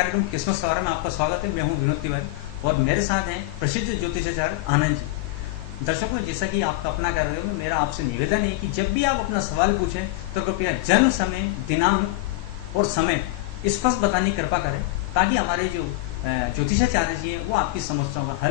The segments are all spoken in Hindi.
कार्यक्रम किस्मत सवार में आपका स्वागत है। मैं हूं विनोद तिवारी और मेरे साथ हैं प्रसिद्ध ज्योतिषाचार्य आनंद जी। दर्शकों, जैसा कि आपका अपना कार्यक्रम है, मेरा आपसे निवेदन है कि जब भी आप अपना सवाल पूछें तो कृपया जन्म समय, दिनांक और समय स्पष्ट बताने की कृपा करें, ताकि हमारे जो ज्योतिषाचार्य जी हैं वो आपकी समस्याओं का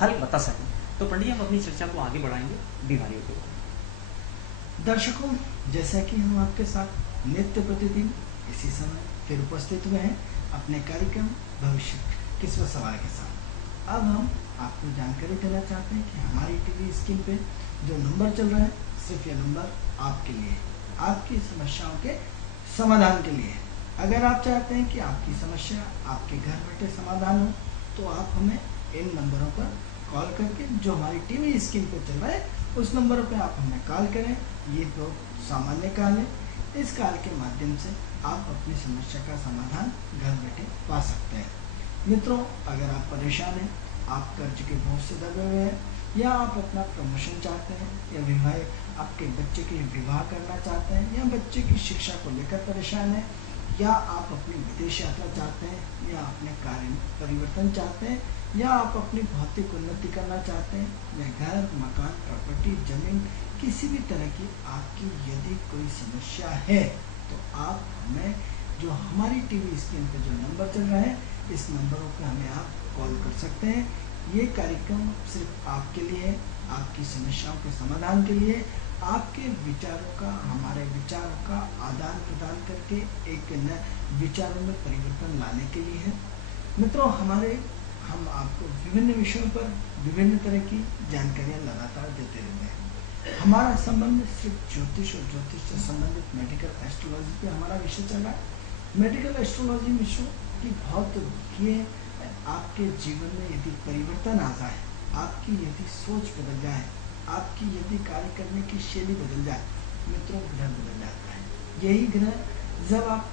हल बता सकें। तो पंडित जी, हम अपनी चर्चा को आगे बढ़ाएंगे बीमारियों के ऊपर। दर्शकों, जैसा कि हम आपके साथ नित्य प्रतिदिन इसी समय फिर उपस्थित हुए हैं अपने कार्यक्रम भविष्य किस्मत सवाल के साथ। अब हम आपको जानकारी देना चाहते हैं कि हमारी टीवी स्क्रीन पे जो नंबर चल रहा है, सिर्फ ये नंबर आपके लिए, आपकी समस्याओं के समाधान के लिए। अगर आप चाहते हैं कि आपकी समस्या आपके घर बैठे समाधान हो, तो आप हमें इन नंबरों पर कॉल करके, जो हमारी टीवी स्क्रीन पे चल रहा है, उस नंबर पे आप हमें कॉल करें। ये बहुत सामान्य कॉल है। इस कॉल के माध्यम से आप अपनी समस्या का समाधान घर बैठे पा सकते हैं। मित्रों, अगर आप परेशान हैं, आप कर्ज के बोझ से दबे हुए हैं, या आप अपना प्रमोशन चाहते हैं, या विवाह आपके बच्चे के लिए विवाह करना चाहते हैं, या बच्चे की शिक्षा को लेकर परेशान हैं, या आप अपनी विदेश यात्रा चाहते हैं, या अपने कार्य में परिवर्तन चाहते हैं, या आप अपनी भौतिक उन्नति करना चाहते हैं, या घर, मकान, प्रॉपर्टी, जमीन, किसी भी तरह की आपकी यदि कोई समस्या है, तो आप हमें जो हमारी टीवी स्क्रीन पे जो नंबर चल रहा है, इस नंबरों पे हमें आप कॉल कर सकते हैं। ये कार्यक्रम सिर्फ आपके लिए है, आपकी समस्याओं के समाधान के लिए, आपके विचारों का, हमारे विचारों का आदान प्रदान करके एक नए विचारों में परिवर्तन लाने के लिए है। मित्रों, हम आपको विभिन्न विषयों पर विभिन्न तरह की जानकारियां लगातार देते रहते हैं। हमारा संबंध सिर्फ ज्योतिष और ज्योतिष से संबंधित मेडिकल एस्ट्रोलॉजी पे हमारा विषय चल रहा है। मेडिकल एस्ट्रोलॉजी विषयों की बहुत ये आपके जीवन में यदि परिवर्तन आ जाए, आपकी यदि सोच बदल जाए, आपकी यदि कार्य करने की शैली बदल जाए, मित्रों, ग्रह बदल जाता है। यही ग्रह जब आप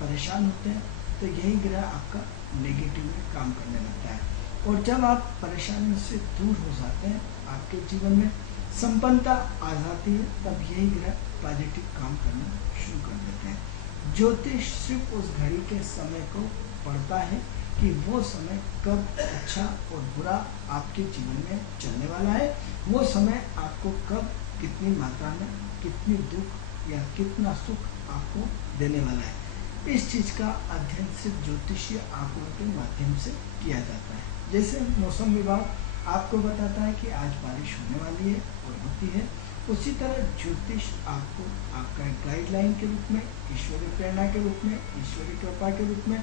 परेशान होते हैं, तो यही ग्रह आपका नेगेटिव में काम करने लगता है, और जब आप परेशानी से दूर हो जाते हैं, आपके जीवन में संपन्नता आ जाती है, तब यही ग्रह पॉजिटिव काम करना शुरू कर देते हैं। ज्योतिष सिर्फ उस घड़ी के समय को पढ़ता है कि वो समय कब अच्छा और बुरा आपके जीवन में चलने वाला है, वो समय आपको कब कितनी मात्रा में कितनी दुख या कितना सुख आपको देने वाला है। इस चीज़ का अध्ययन सिर्फ ज्योतिषीय आंकड़ों के माध्यम से किया जाता है। जैसे मौसम विभाग आपको बताता है कि आज बारिश होने वाली है और होती है, उसी तरह ज्योतिष आपको आपका गाइडलाइन के रूप में, ईश्वरीय प्रेरणा के रूप में, ईश्वरीय कृपा के रूप में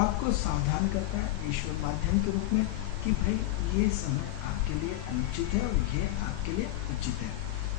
आपको सावधान करता है, ईश्वर माध्यम के रूप में, कि भाई ये समय आपके लिए अनुचित है और ये आपके लिए उचित है।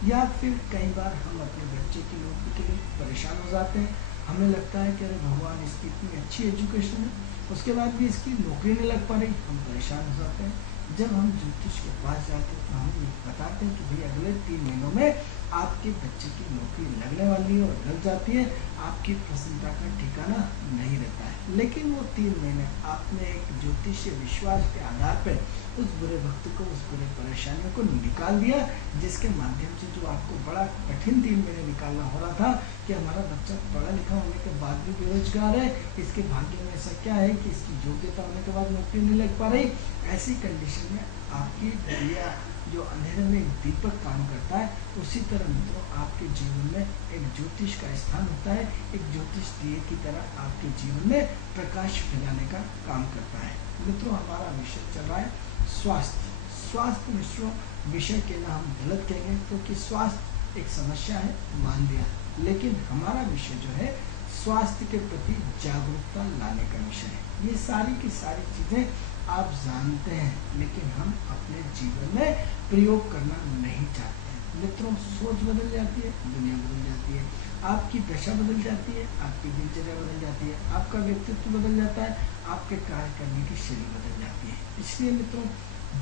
या फिर कई बार हम अपने बच्चे की नौकरी के लिए परेशान हो जाते हैं। हमें लगता है कि अरे भगवान, इसकी इतनी अच्छी एजुकेशन है, उसके बाद भी इसकी नौकरी नहीं लग पा रही, हम परेशान हो जाते हैं। जब हम ज्योतिष के पास जाते हैं तो हम ये बताते हैं कि भाई अगले 3 महीनों में आपके बच्चे की नौकरी लगने वाली है, और लग जाती है, आपकी प्रसन्नता का ठिकाना नहीं रहता है। लेकिन वो 3 महीने आपने एक ज्योतिषीय विश्वास के आधार पर उस बुरे वक्त को, उस बुरे परेशानियों को निकाल दिया, जिसके माध्यम से जो आपको बड़ा कठिन 3 महीने निकालना हो रहा था कि हमारा बच्चा पढ़ा लिखा होने के बाद भी बेरोजगार है, इसके भाग्य में ऐसा क्या है कि इसकी योग्यता होने के बाद नौकरी नहीं लग पा रही। ऐसी कंडीशन में आपकी दिया जो अंधेरे में एक दीपक काम करता है, उसी तरह मित्रों आपके जीवन में एक ज्योतिष का स्थान होता है, एक ज्योतिष दिए की तरह आपके जीवन में प्रकाश फैलाने का काम करता है। मित्रों, हमारा विषय चल रहा है स्वास्थ्य मित्रों, विषय कहना हम गलत कहेंगे, क्योंकि स्वास्थ्य एक समस्या है, मान लिया, लेकिन हमारा विषय जो है स्वास्थ्य के प्रति जागरूकता लाने का विषय है। ये सारी की सारी चीजें आप जानते हैं, लेकिन हम अपने जीवन में प्रयोग करना नहीं चाहते हैं। मित्रों, सोच बदल जाती है, दुनिया बदल जाती है, आपकी दशा बदल जाती है, आपकी दिनचर्या बदल जाती है, आपका व्यक्तित्व बदल जाता है, आपके कार्य करने की शैली बदल जाती है। इसलिए मित्रों,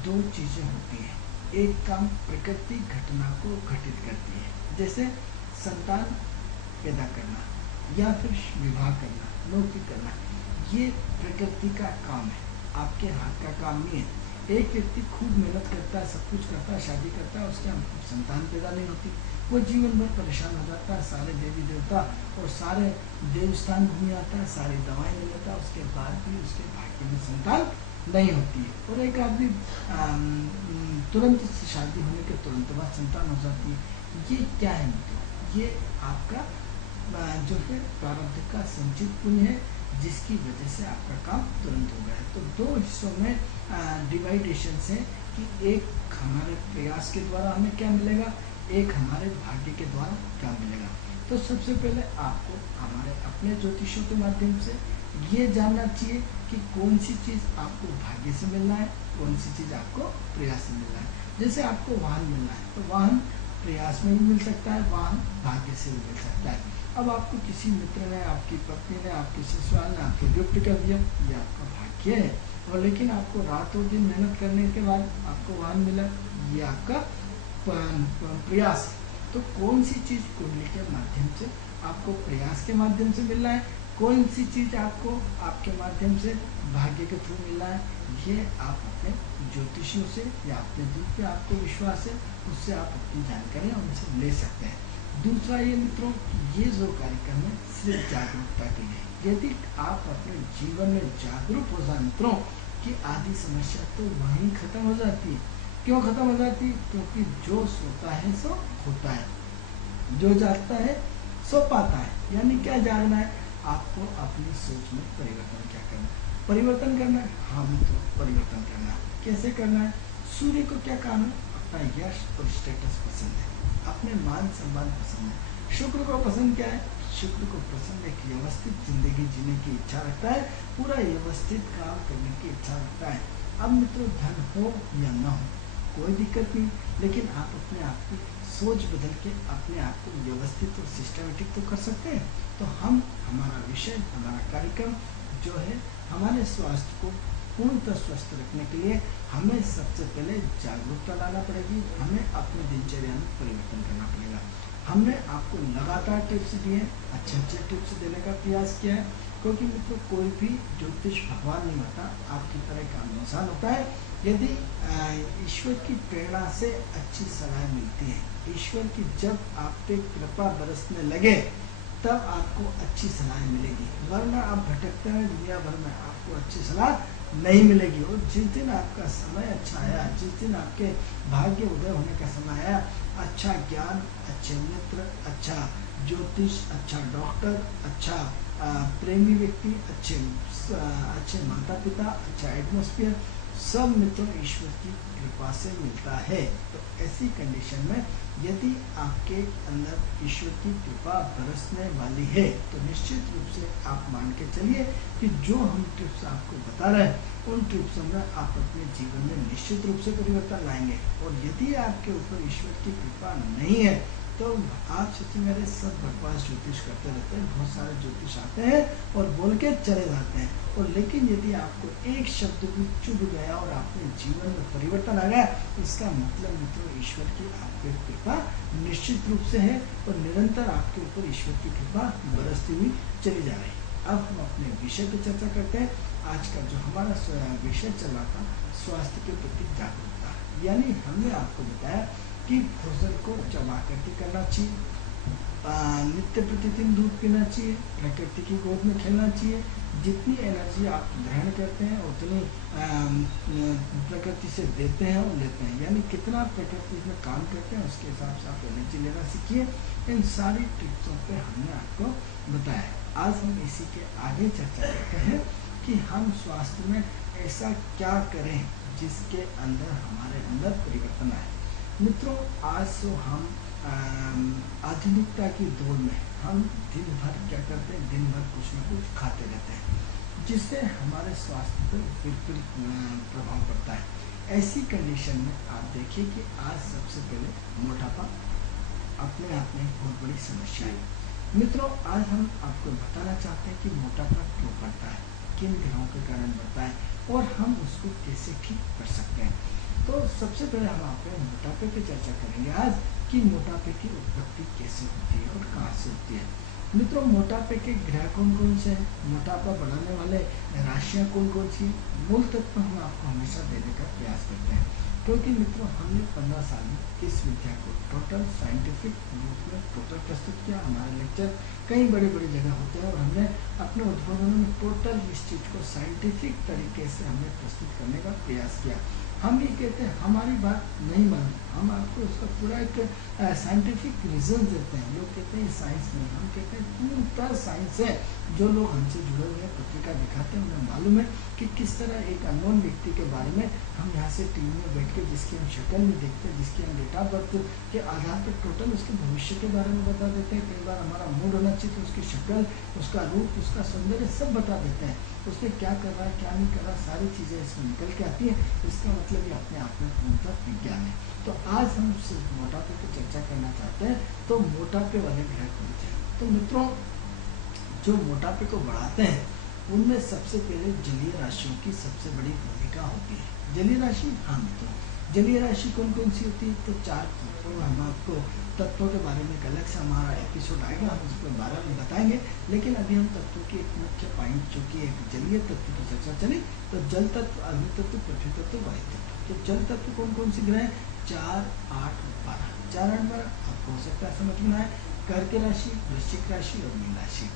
2 चीजें होती हैं। एक काम प्रकृति घटना को घटित करती है, जैसे संतान पैदा करना, या फिर विवाह करना, नौकरी करना, ये प्रकृति का काम है, आपके हाथ का काम नहीं है। एक व्यक्ति खूब मेहनत करता है, सब कुछ करता है, शादी करता है, उसके संतान पैदा नहीं होती, वो जीवन भर परेशान हो जाता है, सारे देवी देवता और सारे देवस्थान घूम आता है, सारी दवाएं ले लेता है, उसके बाद भी उसके भाग्य में संतान नहीं होती है। और एक आदमी तुरंत शादी होने के तुरंत बाद संतान हो जाती है। ये क्या है मित्रों? ये आपका जो है प्रारब्ध का संचित पुण्य है, जिसकी वजह से आपका काम तुरंत हो गया है। तो दो हिस्सों में डिवाइडेशन है कि एक हमारे प्रयास के द्वारा हमें क्या मिलेगा, एक हमारे भाग्य के द्वारा क्या मिलेगा। तो सबसे पहले आपको हमारे अपने ज्योतिषों के माध्यम से ये जानना चाहिए कि कौन सी चीज़ आपको भाग्य से मिलना है, कौन सी चीज़ आपको प्रयास से मिलना है। जैसे आपको वाहन मिलना है तो वाहन प्रयास में भी मिल सकता है, वाहन भाग्य से भी मिल सकता है। अब आपको किसी मित्र ने, आपकी पत्नी ने, आपके ससुराल ने आपको गिफ्ट कर दिया, ये आपका भाग्य है। और लेकिन आपको रातों दिन मेहनत करने के बाद आपको वाहन मिला, ये आपका प्रयास है। तो कौन सी चीज़ कुंडली के माध्यम से आपको प्रयास के माध्यम से मिल रहा है, कौन सी चीज़ आपको आपके माध्यम से भाग्य के थ्रू मिल रहा है, ये आप अपने ज्योतिषियों से या अपने दिल पे आपको विश्वास है, उससे आप अपनी जानकारी उनसे ले सकते हैं। दूसरा ये मित्रों, ये जो कार्यक्रम है सिर्फ जागरूकता के लिए। यदि आप अपने जीवन में जागरूक हो जाए मित्रों, कि आधी समस्या तो वहीं खत्म हो जाती है। क्यों खत्म हो जाती है? क्योंकि जो सोता है सो होता है, जो जागता है सो पाता है। यानी क्या जागना है? आपको अपनी सोच में परिवर्तन क्या करना है? परिवर्तन करना है। हाँ मित्रों, परिवर्तन करना है। कैसे करना है? सूर्य को क्या काम है? अपना यश और स्टेटस पसंद है, अपने मान सम्मान पसंद है। शुक्र को पसंद क्या है? शुक्र को पसंद है कि व्यवस्थित जिंदगी जीने की इच्छा रखता है, पूरा व्यवस्थित काम करने की इच्छा रखता है। अब मित्रों, धन हो या न हो कोई दिक्कत नहीं, लेकिन आप अपने आप की सोच बदल के अपने आप को व्यवस्थित और सिस्टमेटिक तो कर सकते हैं। तो हमारा विषय, हमारा कार्यक्रम जो है, हमारे स्वास्थ्य को पूर्णतः स्वस्थ रखने के लिए हमें सबसे पहले जागरूकता लाना पड़ेगी, हमें अपनी दिनचर्या में परिवर्तन करना पड़ेगा। हमने आपको लगातार टिप्स दिए, अच्छे टिप्स देने का प्रयास किया है, क्योंकि मित्रों कोई भी ज्योतिष भगवान नहीं होता, आपकी तरह का इंसान होता है। यदि ईश्वर की प्रेरणा से अच्छी सलाह मिलती है, ईश्वर की जब आप पे कृपा बरसने लगे तब आपको अच्छी सलाह मिलेगी, वरना आप भटकते हैं दुनिया भर में, आपको अच्छी सलाह नहीं मिलेगी। और जिस दिन आपका समय अच्छा आया, जिस दिन आपके भाग्य उदय होने का समय आया, अच्छा ज्ञान, अच्छे मित्र, अच्छा ज्योतिष, अच्छा डॉक्टर, अच्छा प्रेमी व्यक्ति, अच्छे माता पिता, अच्छा एटमॉस्फेयर, सब मित्रों ईश्वर की कृपा से मिलता है। तो ऐसी कंडीशन में यदि आपके अंदर ईश्वर की कृपा बरसने वाली है, तो निश्चित रूप से आप मान के चलिए कि जो हम टिप्स आपको बता रहे हैं, उन टिप्सों में आप अपने जीवन में निश्चित रूप से परिवर्तन लाएंगे। और यदि आपके ऊपर ईश्वर की कृपा नहीं है, तो आप सोचिए मेरे सब बकवास ज्योतिष करते रहते हैं, बहुत सारे ज्योतिष आते हैं और बोल के चले जाते हैं। और लेकिन यदि आपको एक शब्द भी चुभ गया और आपके जीवन में परिवर्तन आ गया, इसका मतलब मित्रों ईश्वर की आपके कृपा निश्चित रूप से है और निरंतर आपके ऊपर ईश्वर की कृपा बरसती हुई चली जा रही है। अब हम अपने विषय पर चर्चा करते हैं। आज का जो हमारा विषय चल रहा था, स्वास्थ्य के प्रति जागरूकता, यानी हमने आपको बताया कि भोजन को चबा करके करना चाहिए, नित्य प्रतिदिन दूध पीना चाहिए, प्रकृति की गोद में खेलना चाहिए। जितनी एनर्जी आप ग्रहण करते हैं उतनी प्रकृति से देते हैं और लेते हैं, यानी कितना प्रकृति में काम करते हैं उसके हिसाब से आप एनर्जी लेना सीखिए। इन सारी टिप्सों पे हमने आपको बताया। आज हम इसी के आगे चर्चा करते हैं कि हम स्वास्थ्य में ऐसा क्या करें जिसके अंदर हमारे अंदर परिवर्तन आए। मित्रों, आज तो हम आधुनिकता की दौड़ में हम दिन भर क्या करते हैं, दिन भर कुछ न कुछ खाते रहते हैं, जिससे हमारे स्वास्थ्य पर बिल्कुल प्रभाव पड़ता है। ऐसी कंडीशन में आप देखिए कि आज सबसे पहले मोटापा अपने आप में बहुत बड़ी समस्या है। मित्रों, आज हम आपको बताना चाहते हैं कि मोटापा क्यों बढ़ता है, किन ग्रहों के कारण बढ़ता है और हम उसको कैसे ठीक कर सकते हैं। तो सबसे पहले हम आपको मोटापे की चर्चा करेंगे आज, कि मोटापे की उत्पत्ति कैसे होती है और कहाँ से होती है। मित्रों, मोटापे के ग्रह कौन कौन से हैं, मोटापा बढ़ाने वाले राशियाँ कौन कौन सी, मूल तत्व हम आपको हमेशा देने का प्रयास करते हैं। क्योंकि मित्रों हमने 15 साल में इस विद्या को टोटल साइंटिफिक रूप में टोटल प्रस्तुत किया। हमारे लेक्चर कई बड़े बड़े जगह होते हैं और हमने अपने उद्बोधनों में टोटल इस चीज़ को साइंटिफिक तरीके से हमने प्रस्तुत करने का प्रयास किया। हम ये कहते हैं हमारी बात नहीं मानते, हम आपको उसका पूरा एक साइंटिफिक रीजन देते हैं। लोग कहते हैं साइंस नहीं, हम कहते हैं पूरा साइंस है। जो लोग हमसे जुड़े हुए हैं, पत्रिका दिखाते हैं, उन्हें मालूम है कि किस तरह एक अननोन व्यक्ति के बारे में हम यहाँ से टीवी में बैठ के जिसकी हम शक्ल नहीं देखते, जिसकी हम डेट ऑफ बर्थ के आधार पर टोटल उसके भविष्य के बारे में बता देते हैं। कई बार हमारा मूड होना चाहिए तो उसकी शक्ल, उसका रूप, उसका सौंदर्य सब बता देते हैं। उसने क्या कर रहा है, क्या नहीं कर रहा, सारी चीज़ें इसमें निकल के आती हैं। इसका मतलब ये अपने आप में पूर्णतः विज्ञान है। तो आज हम सिर्फ मोटापे की चर्चा करना चाहते हैं, तो मोटापे वाले ग्रह कौन से हैं। तो मित्रों, जो मोटापे को बढ़ाते हैं उनमें सबसे पहले जलीय राशियों की सबसे बड़ी भूमिका होती है। जलीय राशि, हाँ मित्रों, जलीय राशि कौन कौन सी होती है, तो 4 हम आपको तत्वों के बारे में एक अलग से हमारा एपिसोड आएगा, हम उसके बारे में बताएंगे। लेकिन अभी हम तत्वों की एक मुख्य पॉइंट जो कि एक जलीय तत्व की चर्चा चली, तो जल तत्व, अग्नि तत्व, पृथ्वी तत्व, वायु तत्व। तो जल तत्व कौन कौन सी ग्रह हैं, 4, 8, 12। 4, 8, 12 आपको हो सकता है समझ में आए। कर्क राशि, वृश्चिक राशि और मीन राशि।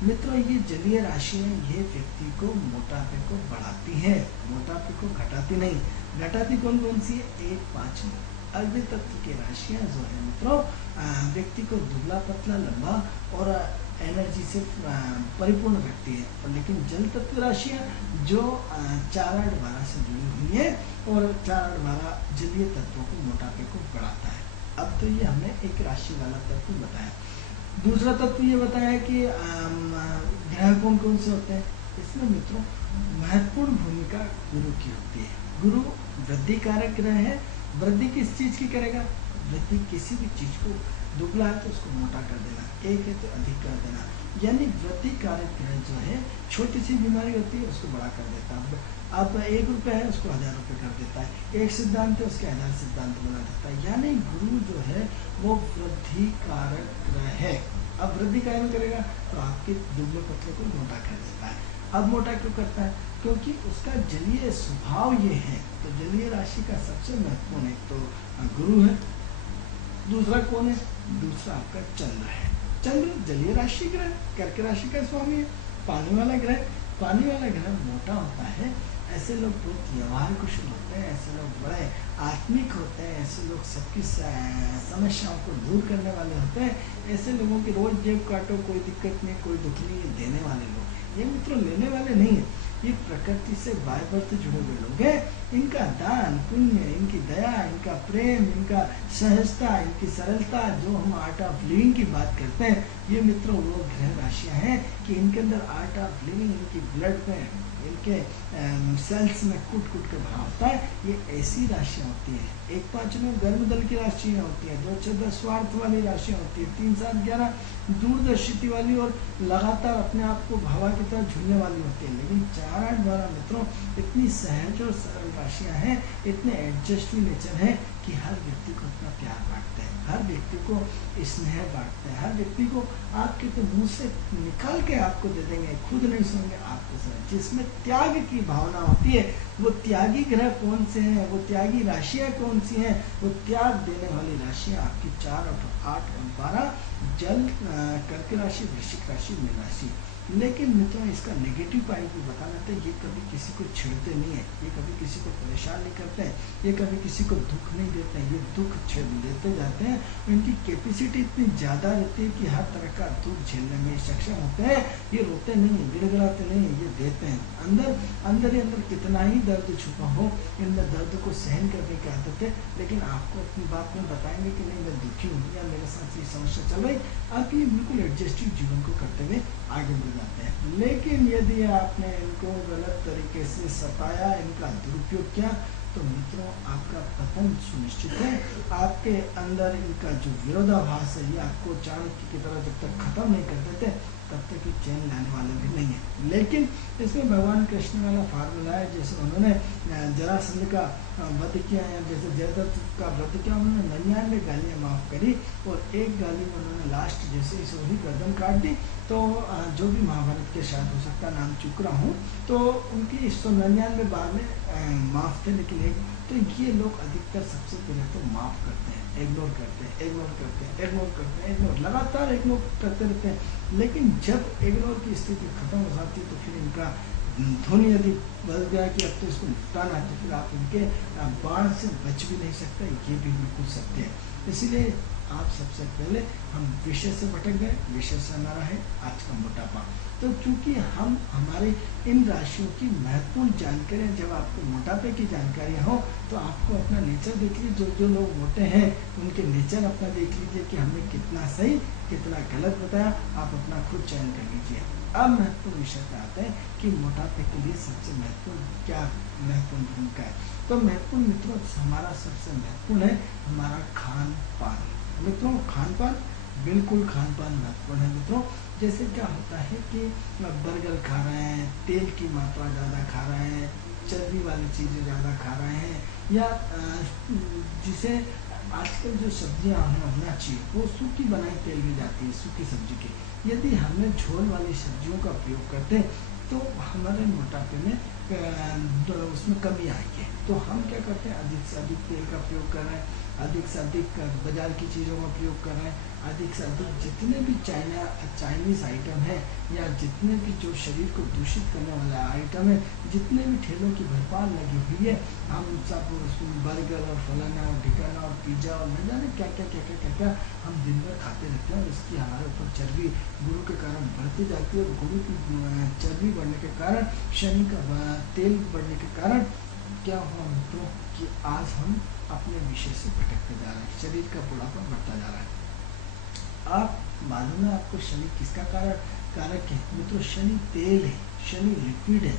मित्रों, ये जलीय राशि है, ये व्यक्ति को मोटापे को बढ़ाती है, मोटापे को घटाती नहीं। घटाती कौन कौन सी है, 1, 5, 9। अग्नि तत्व की राशियां जो है मित्रों, व्यक्ति को दुबला पतला लंबा और एनर्जी से परिपूर्ण रखती है। और लेकिन जल तत्व राशियां जो 4, 8, 12 से जुड़ी हुई है और 4, 8, 12 जलीय तत्वों को, मोटापे को बढ़ाता है। अब तो ये हमने एक राशि वाला तत्व बताया। दूसरा तत्व ये बताया कि ग्रह कौन कौन से होते हैं। इसमें मित्रों महत्वपूर्ण भूमिका गुरु की होती है। गुरु वृद्धि कारक ग्रह है। वृद्धि किस चीज की करेगा, वृद्धि किसी भी चीज को, दुबला है तो उसको मोटा कर देना, एक है तो अधिक कर देना। यानी वृद्धि कारक ग्रह जो है, छोटी सी बीमारी होती है उसको बड़ा कर देता है। अब 1 रुपये है उसको 1000 रुपये कर देता है। एक सिद्धांत है उसके 1000 सिद्धांत बना देता है। यानी गुरु जो है वो वृद्धि कारक ग्रह है। अब वृद्धि कायम करेगा तो आपके दुबले पतले को मोटा कर देता है। अब मोटा क्यों करता है, क्योंकि उसका जलीय स्वभाव ये है। तो जलीय राशि का सबसे महत्वपूर्ण एक तो गुरु है, दूसरा कौन है, दूसरा आपका चंद्र है। चंद्र जलीय राशि ग्रह, कर्क राशि का स्वामी है, पानी वाला ग्रह। पानी वाला ग्रह मोटा होता है, ऐसे लोग बहुत व्यवहार कुशल होते हैं, ऐसे लोग बड़े आत्मिक होते हैं, ऐसे लोग सबकी समस्याओं को दूर करने वाले होते हैं। ऐसे लोगों की रोज जेब काटो कोई दिक्कत नहीं, कोई दुख नहीं, ये देने वाले लोग। ये मित्रों लेने वाले नहीं है, ये प्रकृति से वायवृत्त जुड़े हुए लोग हैं। इनका दान पुण्य, इनकी दया, इनका प्रेम, इनका सहजता, इनकी सरलता, जो हम आर्ट ऑफ लिविंग की बात करते हैं, ये मित्रों वो ग्रह राशियां हैं कि इनके अंदर आर्ट ऑफ लिविंग, इनकी ब्लड में, इनके सेल्स में कूट कूट के भरा होता है। ये ऐसी राशियां होती हैं। 1, 5, 9 गर्मदल की राशियां होती हैं। 2, 14 स्वार्थ वाली राशियां होती है। 3, 7, 11 दूरदर्शिता वाली और लगातार अपने आप को हवा की तरह झूलने वाली होती है। लेकिन 4, 8, 12 मित्रों इतनी सहज और सरल राशियां हैं, इतने एडजस्टिव नेचर है कि हर व्यक्ति को अपना प्यार बांटते हैं, हर व्यक्ति को स्नेह बांटते हैं, हर व्यक्ति को आपके तो मुंह से निकाल के आपको दे देंगे, खुद नहीं सुनेंगे आपको सुनेंगे। जिसमें त्याग की भावना होती है, वो त्यागी ग्रह कौन से हैं, वो त्यागी राशियां कौन सी हैं, वो त्याग देने वाली राशियां आपकी 4, 8 और 12 जल, कर्क राशि, वृश्चिक राशि, मीन राशि। लेकिन मित्रों इसका नेगेटिव पॉइंट भी बताना था, ये कभी किसी को छेड़ते नहीं है, ये कभी किसी को परेशान नहीं करते हैं, ये कभी किसी को दुख नहीं देते हैं, ये दुख छेड़ देते जाते हैं। इनकी कैपेसिटी इतनी ज़्यादा रहती है कि हर तरह का दुख झेलने में सक्षम होते हैं। ये रोते नहीं, गिड़गिड़ाते नहीं, ये देते हैं। अंदर ही अंदर कितना ही दर्द छुपा हो, इनमें दर्द को सहन करने की आदत है। लेकिन आपको अपनी बात में बताएंगे कि नहीं मैं दुखी हूँ या मेरे साथ ये समस्या चल रही, आप ये बिल्कुल एडजस्टिव जीवन को करते हुए आगे बढ़ जाते हैं। लेकिन यदि आपने इनको गलत तरीके से सताया, इनका दुरुपयोग किया, तो मित्रों आपका पतन सुनिश्चित है। आपके अंदर इनका जो विरोधाभास है, ये आपको चाणक्य की तरह जब तक खत्म नहीं कर देते तब तक ये चैन लाने वाले भी नहीं है। लेकिन इसमें भगवान कृष्ण वाला फार्मूला है, जैसे उन्होंने जरासंध का वध किया या जैसे जयद्रथ का वध किया, उन्होंने 99 गालियाँ माफ करी और एक गाली में उन्होंने लास्ट जैसे इसे वही गर्दन काट दी। तो जो भी महाभारत के शायद हो सकता है नाम चूक रहा हूँ, तो उनकी 199 बार में माफ थे, लेकिन एक तो ये लोग अधिकतर सबसे पहले तो माफ करते हैं, इग्नोर करते हैं, इग्नोर करते हैं, इग्नोर करते हैं, इग्नोर लगातार इग्नोर करते रहते हैं। लेकिन जब इग्नोर की स्थिति खत्म हो जाती है तो फिर इनका ध्वनि यदि बदल गया कि अब तो इसको निपटाना है, तो फिर आप इनके बाण से बच भी नहीं सकते, ये भी बिल्कुल सत्य है। इसीलिए आप सबसे पहले हम विषय से भटक गए, विषय से हमारा है आज का मोटापा। तो चूंकि हम हमारे इन राशियों की महत्वपूर्ण जानकारी, जब आपको मोटापे की जानकारी हो तो आपको अपना नेचर देख लीजिए, जो लोग मोटे हैं उनके नेचर अपना देख लीजिए कि हमने कितना सही कितना गलत बताया, आप अपना खुद चयन कर लीजिए। अब महत्वपूर्ण विषय पे आते हैं कि मोटापे के लिए सबसे महत्वपूर्ण क्या महत्वपूर्ण भूमिका है। तो महत्वपूर्ण मित्रों, हमारा सबसे महत्वपूर्ण है हमारा खान पान। मित्रों, खान पान, बिल्कुल खान पान महत्वपूर्ण है मित्रों। जैसे क्या होता है कि बर्गर खा रहे हैं, तेल की मात्रा ज़्यादा खा रहे हैं, चर्बी वाली चीज़ें ज़्यादा खा रहे हैं, या जिसे आजकल जो सब्जियां होना चाहिए वो सूखी बनाई तेल में जाती है, सूखी सब्जी की। यदि हमें झोल वाली सब्जियों का प्रयोग करते हैं तो हमारे मोटापे में उसमें कमी आएगी। तो हम क्या करते हैं, अधिक से अधिक तेल का प्रयोग कर रहे हैं, अधिक से अधिक बाजार की चीज़ों का प्रयोग कर रहे हैं, अधिक से अधिक जितने भी चाइनीज़ आइटम है या जितने भी जो शरीर को दूषित करने वाला आइटम है, जितने भी ठेलों की भरपाल लगी हुई है, हम सब उसमें बर्गर और फलाना और ढिकाना और पिज़्ज़ा और न जाने क्या क्या क्या क्या क्या क्या हम दिन भर खाते रहते हैं। और इसकी हमारे ऊपर चर्बी गुरु के कारण बढ़ती जाती है, और गुरु की चर्बी बढ़ने के कारण, शनि का तेल बढ़ने के कारण क्या हुआ मित्रों कि आज हम अपने विषय से भटकते जा रहे हैं, शरीर का बुढ़ापा बढ़ता जा रहा है। आप मालूम है आपको शनि किसका कारक है मित्रों? शनि तेल है, शनि लिक्विड है।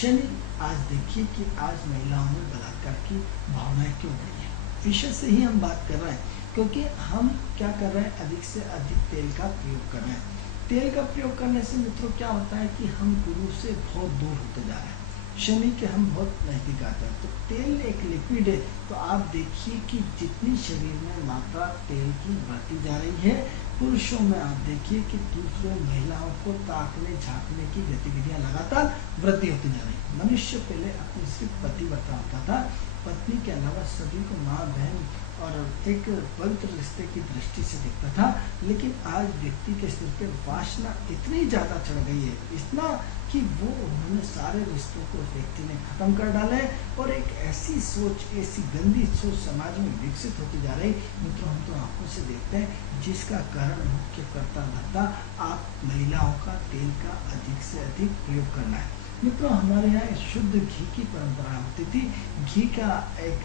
शनि, आज देखिए कि आज महिलाओं में बलात्कार की भावनाएं क्यों बढ़ी है, विषय से ही हम बात कर रहे हैं, क्योंकि हम क्या कर रहे हैं, अधिक से अधिक तेल का प्रयोग कर रहे हैं। तेल का प्रयोग करने से मित्रों क्या होता है कि हम गुरु से बहुत दूर होते जा रहे हैं, शनि के हम बहुत नजदीक आते हैं। तो तेल एक लिक्विड है, तो आप देखिए कि जितनी शरीर में मात्रा तेल की बढ़ती जा रही है, पुरुषों में आप देखिए कि दूसरों महिलाओं को ताकने झांकने की गतिविधियां लगातार वृद्धि होती जा रही है। मनुष्य पहले अपनी सिर्फ पतिव्रता होता था, पत्नी के अलावा सभी को माँ बहन और एक पवित्र रिश्ते की दृष्टि से देखता था। लेकिन आज व्यक्ति के सिर पे वासना इतनी ज़्यादा चढ़ गई है, इतना कि वो उन्होंने सारे रिश्तों को व्यक्ति ने खत्म कर डाला है, और एक ऐसी सोच, ऐसी गंदी सोच समाज में विकसित होती जा रही। मित्रों, हम तो आंखों से देखते हैं, जिसका कारण मुख्य करता धरता आप महिलाओं का तेल का अधिक से अधिक प्रयोग करना है। मित्रों, हमारे यहाँ शुद्ध घी की परंपरा होती थी। घी का एक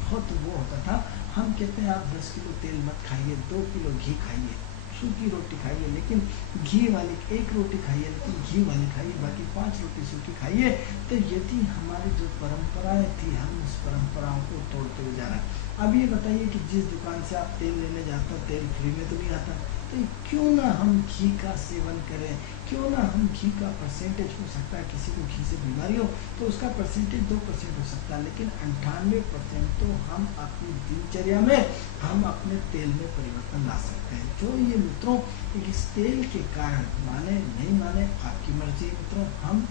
बहुत वो होता था, हम कहते हैं आप 10 किलो तेल मत खाइए, 2 किलो घी खाइए, सूखी रोटी खाइए, लेकिन घी वाली 1 रोटी खाइए, लेकिन घी वाली खाइए, बाकी 5 रोटी सूखी खाइए। तो यदि हमारी जो परंपराएं थी, हम उस परंपराओं को तोड़ते हुए जा रहे हैं। अब ये बताइए कि जिस दुकान से आप तेल लेने जाते हो, तेल फ्री में तो नहीं आता, तो क्यों ना हम घी का सेवन करें, क्यों ना हम घी का परसेंटेज, हो सकता है किसी को घी से बीमारी हो तो उसका परसेंटेज 2% हो सकता है, लेकिन 98% तो हम अपनी दिनचर्या में हम अपने तेल में परिवर्तन ला सकते हैं। तो ये मित्रों, इस तेल के कारण, माने नहीं माने आपकी मर्जी मित्रों, हम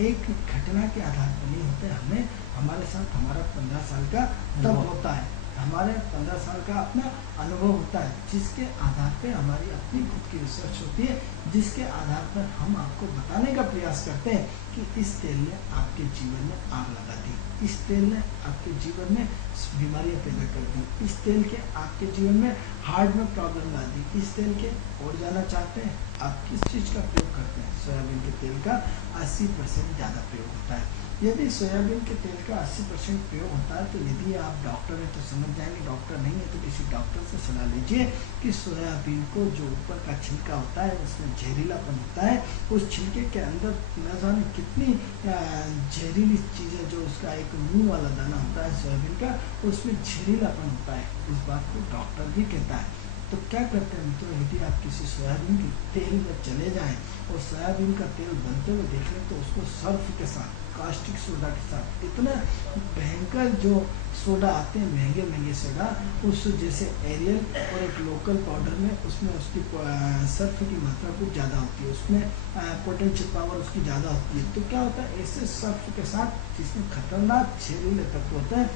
एक घटना के आधार पर नहीं होते, हमें हमारे साथ हमारा 15 साल का तब होता है, हमारे 15 साल का अपना अनुभव होता है, जिसके आधार पे हमारी अपनी खुद की रिसर्च होती है, जिसके आधार पर हम आपको बताने का प्रयास करते हैं कि इस तेल ने आपके जीवन में आग लगा दी, इस तेल ने आपके जीवन में बीमारियां पैदा कर दी, इस तेल के आपके जीवन में हार्ट में प्रॉब्लम ला दी, इस तेल के और जाना चाहते हैं, आप किस चीज़ का प्रयोग करते हैं? सोयाबीन के तेल का 80% ज़्यादा प्रयोग होता है। यदि सोयाबीन के तेल का 80% प्रयोग होता है, तो यदि आप डॉक्टर हैं तो समझ जाएंगे, डॉक्टर नहीं है तो किसी डॉक्टर से सलाह लीजिए कि सोयाबीन को जो ऊपर का छिलका होता है उसमें जहरीलापन होता है, उस छिलके के अंदर न जाने कितनी जहरीली चीज़ें, जो उसका एक मुंह वाला दाना होता है सोयाबीन का, उसमें जहरीलापन होता है, इस बात को डॉक्टर भी कहता है। तो क्या करते हैं मित्रों, यदि आप किसी सोयाबीन के तेल में चले जाएं और सोयाबीन का तेल बनते हुए देख लें, तो उसको सर्फ के साथ कास्टिक सोडा के साथ, इतना भयंकर जो सोडा आते हैं महंगे महंगे सोडा, उस जैसे एरियल और एक लोकल पाउडर में उसमें उसकी सर्फ की मात्रा कुछ ज़्यादा होती है, उसमें पोटेंशियल पावर उसकी ज़्यादा होती है। तो क्या होता है, ऐसे सर्फ के साथ जिसमें खतरनाक जहरीले तत्व होते हैं,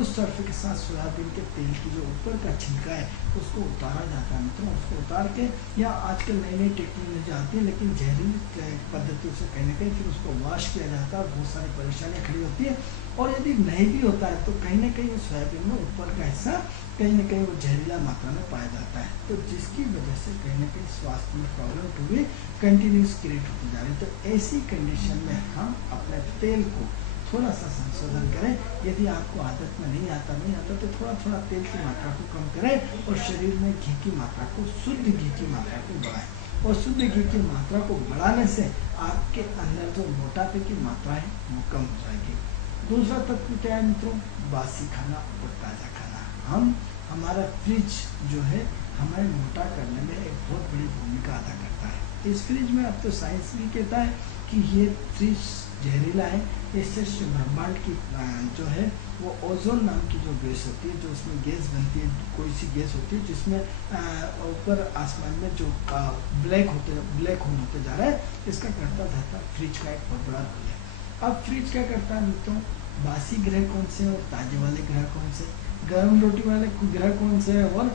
उस सर्फ के साथ सोयाबीन के तेल की जो ऊपर का छिलका है उसको उतारा जाता है मित्रों। उसको उतार के, या आजकल नई नई टेक्नोलॉजी आती है, लेकिन जहरीली पद्धतियों से कहीं ना कहीं फिर उसको वॉश किया जाता है और बहुत सारी परेशानियाँ खड़ी होती है। और यदि नहीं भी होता है तो कहीं ना कहीं उस सोयाबीन में ऊपर का हिस्सा कहीं ना कहीं वो जहरीला मात्रा में पाया जाता है, तो जिसकी वजह से कहीं ना कहीं स्वास्थ्य में प्रॉब्लम तो भी कंटिन्यूस क्रिएट होती जा रही है। तो ऐसी कंडीशन में हम अपने तेल को थोड़ा सा संशोधन करें। यदि आपको आदत में नहीं आता तो थोड़ा थोड़ा तेल की मात्रा को कम करें और शरीर में घी की मात्रा को, शुद्ध घी की मात्रा को बढ़ाएं। और शुद्ध घी की मात्रा को बढ़ाने से आपके अंदर जो मोटापे की मात्रा है वो कम हो जाएगी। दूसरा तत्व क्या है मित्रों, बासी खाना और ताज़ा खाना। हमारा फ्रिज जो है हमें मोटा करने में एक बहुत बड़ी भूमिका अदा करता है। इस फ्रिज में अब तो साइंस भी कहता है कि ये फ्रिज जहरीला है, इससे ब्रह्मांड की जो है वो ओजोन नाम की जो गैस होती है, जो उसमें गैस बनती है, कोई सी गैस होती है जिसमें ऊपर आसमान में जो ब्लैक होल होते जा रहा है, इसका करता रहता फ्रिज का एक बहुत बड़ा रोल है। अब फ्रिज क्या करता है मित्रों, बासी ग्रह कौन से और ताजे वाले ग्रह कौन से, गर्म रोटी वाले ग्रह कौन से और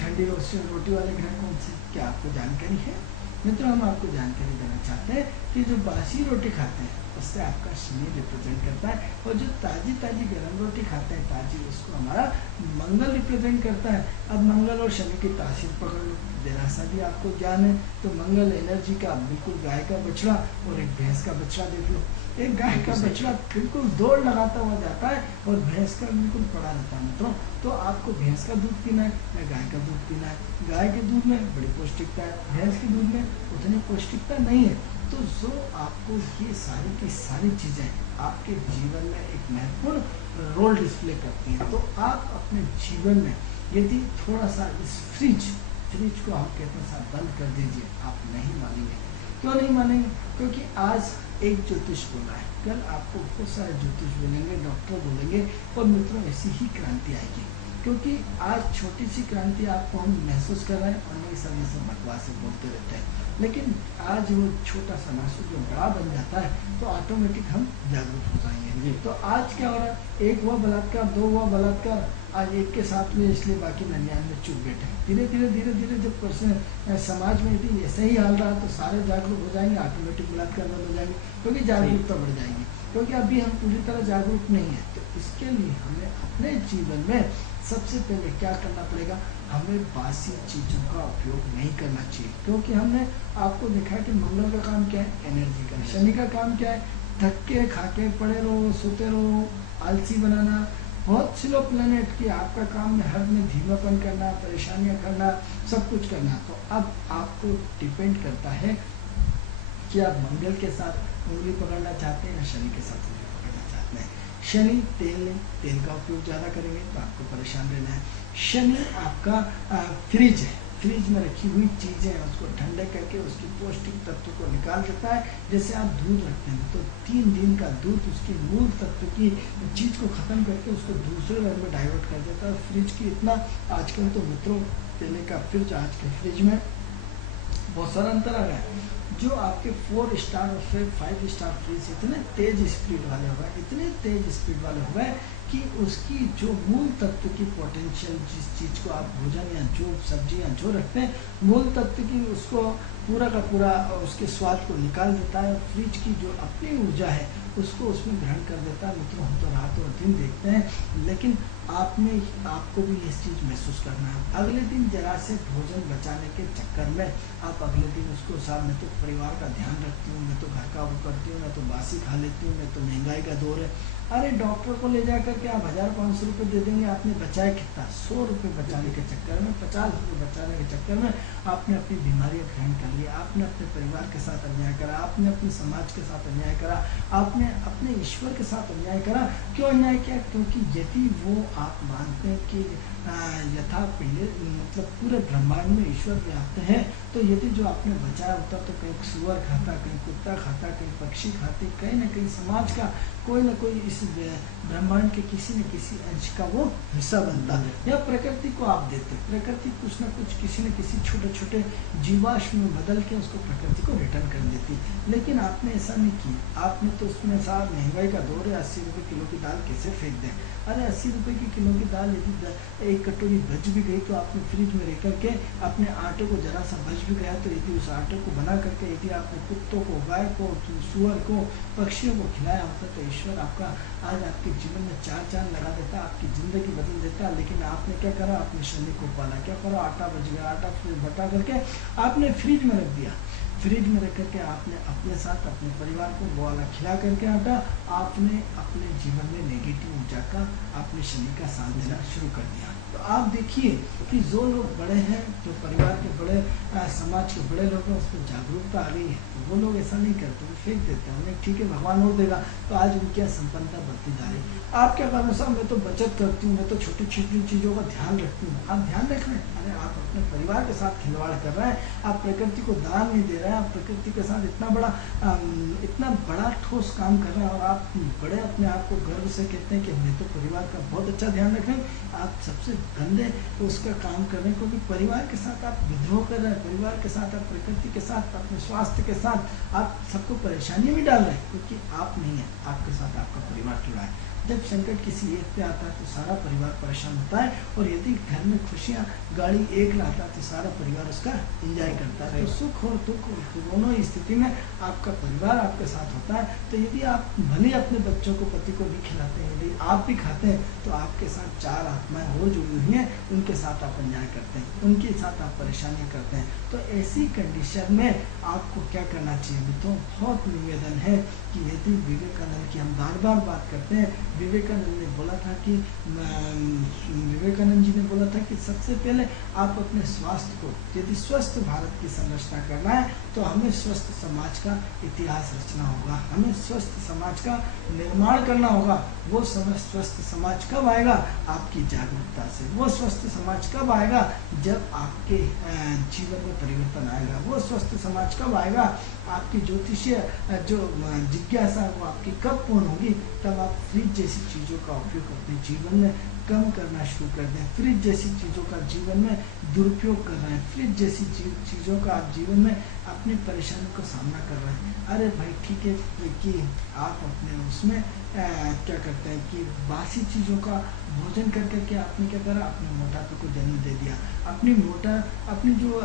ठंडी रोटी वाले ग्रह कौन से, क्या आपको जानकारी है मित्रों? हम आपको जानकारी देना चाहते हैं कि जो बासी रोटी खाते हैं उससे आपका शनि रिप्रेजेंट करता है, और जो ताजी ताजी गर्म रोटी खाते हैं ताजी, उसको हमारा मंगल रिप्रेजेंट करता है। अब मंगल और शनि की तासीर पकड़ लो, जरा सा भी आपको ज्ञान है तो मंगल एनर्जी का बिल्कुल गाय का बछड़ा और एक भैंस का बछड़ा देख लो। एक गाय का बछड़ा बिल्कुल दौड़ लगाता हुआ जाता है और भैंस का बिल्कुल पड़ा रहता है मित्रों। तो आपको भैंस का दूध पीना है या गाय का दूध पीना है। गाय के दूध में बड़ी पौष्टिकता है, भैंस के दूध में उतनी पौष्टिकता नहीं है। तो जो आपको ये सारी की सारी चीज़ें आपके जीवन में एक महत्वपूर्ण रोल डिस्प्ले करती हैं। तो आप अपने जीवन में यदि थोड़ा सा इस फ्रिज को आप कहते हैं साथ बंद कर दीजिए, आप नहीं मानेंगे। क्यों नहीं मानेंगे? क्योंकि आज एक ज्योतिष बोला है, कल आपको बहुत सारे ज्योतिष बोलेंगे, डॉक्टर बोलेंगे, और मित्रों ऐसी ही क्रांति आएगी। क्योंकि आज छोटी सी क्रांति आपको हम महसूस कर रहे हैं और नहीं सब ये सब बकवास से बोलते रहते हैं, लेकिन आज वो छोटा सा महसूस जो बड़ा बन जाता है तो ऑटोमेटिक हम जागरूक हो जाएंगे। तो आज क्या हो रहा है, एक हुआ बलात्कार, दो हुआ बलात्कार, आज एक के साथ में, इसलिए बाकी 99 चुप बैठे। धीरे धीरे जब समाज में यदि ऐसे ही हाल रहा तो सारे जागरूक हो जाएंगे, ऑटोमेटिक बलात्कार बंद हो जाएंगे, क्योंकि जागरूकता बढ़ जाएगी। क्योंकि अभी हम पूरी तरह जागरूक नहीं है। तो इसके लिए हमें अपने जीवन में सबसे पहले क्या करना पड़ेगा, हमें बासी चीज़ों का उपयोग नहीं करना चाहिए। क्योंकि हमने आपको देखा है कि मंगल का काम क्या है, एनर्जी का। शनि का काम क्या है, थके खाके पड़े रहो, सोते रहो, आलसी बनाना। बहुत सी लोग प्लेनेट की आपका काम में हर में धीमापन करना, परेशानियां करना, सब कुछ करना। तो अब आपको डिपेंड करता है कि आप मंगल के साथ उंगली पकड़ना चाहते हैं या शनि के साथ उंगली पकड़ना चाहते हैं। शनि तेल का उपयोग ज़्यादा करेंगे तो आपको परेशान रहना है। शनि आपका फ्रिज है, फ्रिज में रखी हुई चीज़ें हैं उसको ठंडे करके उसकी पौष्टिक तत्व को निकाल देता है। जैसे आप दूध रखते हैं तो 3 दिन का दूध उसकी मूल तत्व की चीज़ को ख़त्म करके उसको दूसरे रंग में डाइवर्ट कर देता है। फ्रिज की इतना आजकल तो मित्रों पहले का फ्रिज आज के फ्रिज में बहुत सारा अंतर आ गया है। जो आपके 4 स्टार और फिर 5 स्टार फ्रिज इतने तेज स्पीड वाले हो गए, इतने तेज स्पीड वाले हो गए कि उसकी जो मूल तत्व की पोटेंशियल, जिस चीज़ को आप भोजन या जो सब्जियां जो रखते हैं, मूल तत्व की उसको पूरा का पूरा उसके स्वाद को निकाल देता है। फ्रिज की जो अपनी ऊर्जा है उसको उसमें ग्रहण कर देता है। मित्रों हम तो रात और दिन देखते हैं, लेकिन आपको भी ये चीज़ महसूस करना है। अगले दिन जरा से भोजन बचाने के चक्कर में आप अगले दिन उसको साथ, मैं तो परिवार का ध्यान रखती हूँ, मैं तो घर का वो करती हूँ, मैं तो बासी खा लेती हूँ, मैं तो महंगाई का दौर है, अरे डॉक्टर को ले जा करके आप 1,000-500 रुपये दे देंगे, आपने बचाया कितना? 100 रुपये बचाने के चक्कर में, 50 रुपये बचाने के चक्कर में आपने अपनी बीमारियां ग्रहण कर ली, आपने अपने परिवार के साथ अन्याय करा, आपने अपने समाज के साथ अन्याय करा, आपने अपने ईश्वर के साथ अन्याय करा। क्यों अन्याय किया? क्योंकि यदि वो आप मानते हैं कि यथा पहले मतलब पूरे ब्रह्मांड में ईश्वर व्याप्त है, तो यदि जो आपने बचाया होता तो कहीं सुअर खाता, कहीं कुत्ता खाता, कहीं पक्षी खाते, कहीं ना कहीं समाज का कोई ना कोई इस ब्रह्मांड के किसी न किसी अंश का वो हिस्सा बनता, या प्रकृति को आप देते। प्रकृति कुछ न कुछ किसी न किसी छोटे छोटे जीवाश्म में बदल के उसको प्रकृति को रिटर्न कर देती। लेकिन आपने ऐसा नहीं किया, आपने तो उसमें साथ महंगाई का दौर है, 80 रुपये किलो की दाल कैसे फेंक दें? अरे 80 रुपये की किलो की दाल यदि एक कटोरी बच भी गई तो आपने फ्रिज में रह करके अपने आटे को जरा सा बच भी गया तो यदि उस आटे को बना करके यदि आपने कुत्तों को, गाय को, सुअर को, पक्षियों को खिलाया होता तो ईश्वर आपका आज आपके जीवन में 4 चांद लगा देता, आपकी ज़िंदगी बदल देता। लेकिन आपने क्या करा? अपने शनि को पाला। क्या करा? आटा बच गया, आटा फ्रिज बटा करके आपने फ्रिज में रख दिया। फ्रिज में रख करके आपने अपने साथ अपने परिवार को वो वाला खिला करके आटा, आपने अपने जीवन में नेगेटिव ऊर्जा का, आपने शनि का साथ देना शुरू कर दिया। तो आप देखिए कि जो लोग बड़े हैं, जो परिवार के बड़े, समाज के बड़े लोग हैं, उस पर जागरूकता आ गई है, वो लोग ऐसा नहीं करते, वो फेंक देते हैं, उन्हें ठीक है भगवान और देगा। तो आज उनकी संपन्नता बढ़ती जा रही है। आप क्या कर रहे हैं? साहब मैं तो बचत करती हूँ, मैं तो छोटी छोटी चीज़ों का ध्यान रखती हूँ। आप ध्यान रख रहे हैं? अरे आप अपने परिवार के साथ खिलवाड़ कर रहे हैं, आप प्रकृति को दान नहीं दे रहे हैं, आप प्रकृति के साथ इतना बड़ा ठोस काम कर रहे हैं, और आप बड़े अपने आप को गर्व से कहते हैं कि हमने तो परिवार का बहुत अच्छा ध्यान रख रहे हैं। आप सबसे गंदे उसका काम कर रहे हैं, क्योंकि परिवार के साथ आप विद्रोह कर रहे हैं, परिवार के साथ आप प्रकृति के साथ, अपने स्वास्थ्य के साथ आप सबको परेशानी में डाल रहे हैं, क्योंकि आप नहीं है, आपके साथ आपका परिवार जुड़ा है। जब संकट किसी एक पे आता है तो सारा परिवार परेशान होता है, और यदि घर में खुशियाँ, गाड़ी एक लाता है तो सारा परिवार उसका एंजॉय करता है। तो सुख और दुख दोनों ही स्थिति में आपका परिवार आपके साथ होता है। तो यदि आप भले अपने बच्चों को, पति को नहीं खिलाते हैं, यदि आप भी खाते हैं, तो आपके साथ 4 आत्माएं और जुड़ी हुई हैं, उनके साथ आप अन्याय करते हैं, उनके साथ आप परेशानी करते हैं। तो ऐसी कंडीशन में आपको क्या करना चाहिए मित्रों? बहुत निवेदन है कि यदि विवेकानंद की हम बार बात करते हैं, विवेकानंद ने बोला था कि विवेकानंद जी ने बोला था कि सबसे पहले आप अपने स्वास्थ्य को, यदि स्वस्थ भारत की संरचना करना है तो हमें स्वस्थ समाज का इतिहास रचना होगा, हमें स्वस्थ समाज का निर्माण करना होगा। वो स्वस्थ समाज कब आएगा? आपकी जागरूकता से। वो स्वस्थ समाज कब आएगा? जब आपके जीवन में परिवर्तन आएगा। वो स्वस्थ समाज कब आएगा? आपकी ज्योतिषीय जो जिज्ञासा वो आपकी कब पूर्ण होगी? तब आप फ्रिज जैसी चीज़ों का उपयोग अपने जीवन में कम करना शुरू कर दें। फ्रिज जैसी चीज़ों का जीवन में दुरुपयोग कर रहे हैं, फ्रिज जैसी चीज़ों का आप जीवन में अपनी परेशानी का सामना कर रहे हैं। अरे भाई ठीक है कि आप अपने उसमें क्या करते हैं कि बासी चीज़ों का भोजन कर करके आपने क्या करा? अपने मोटापे को जन्म दे दिया, अपनी जो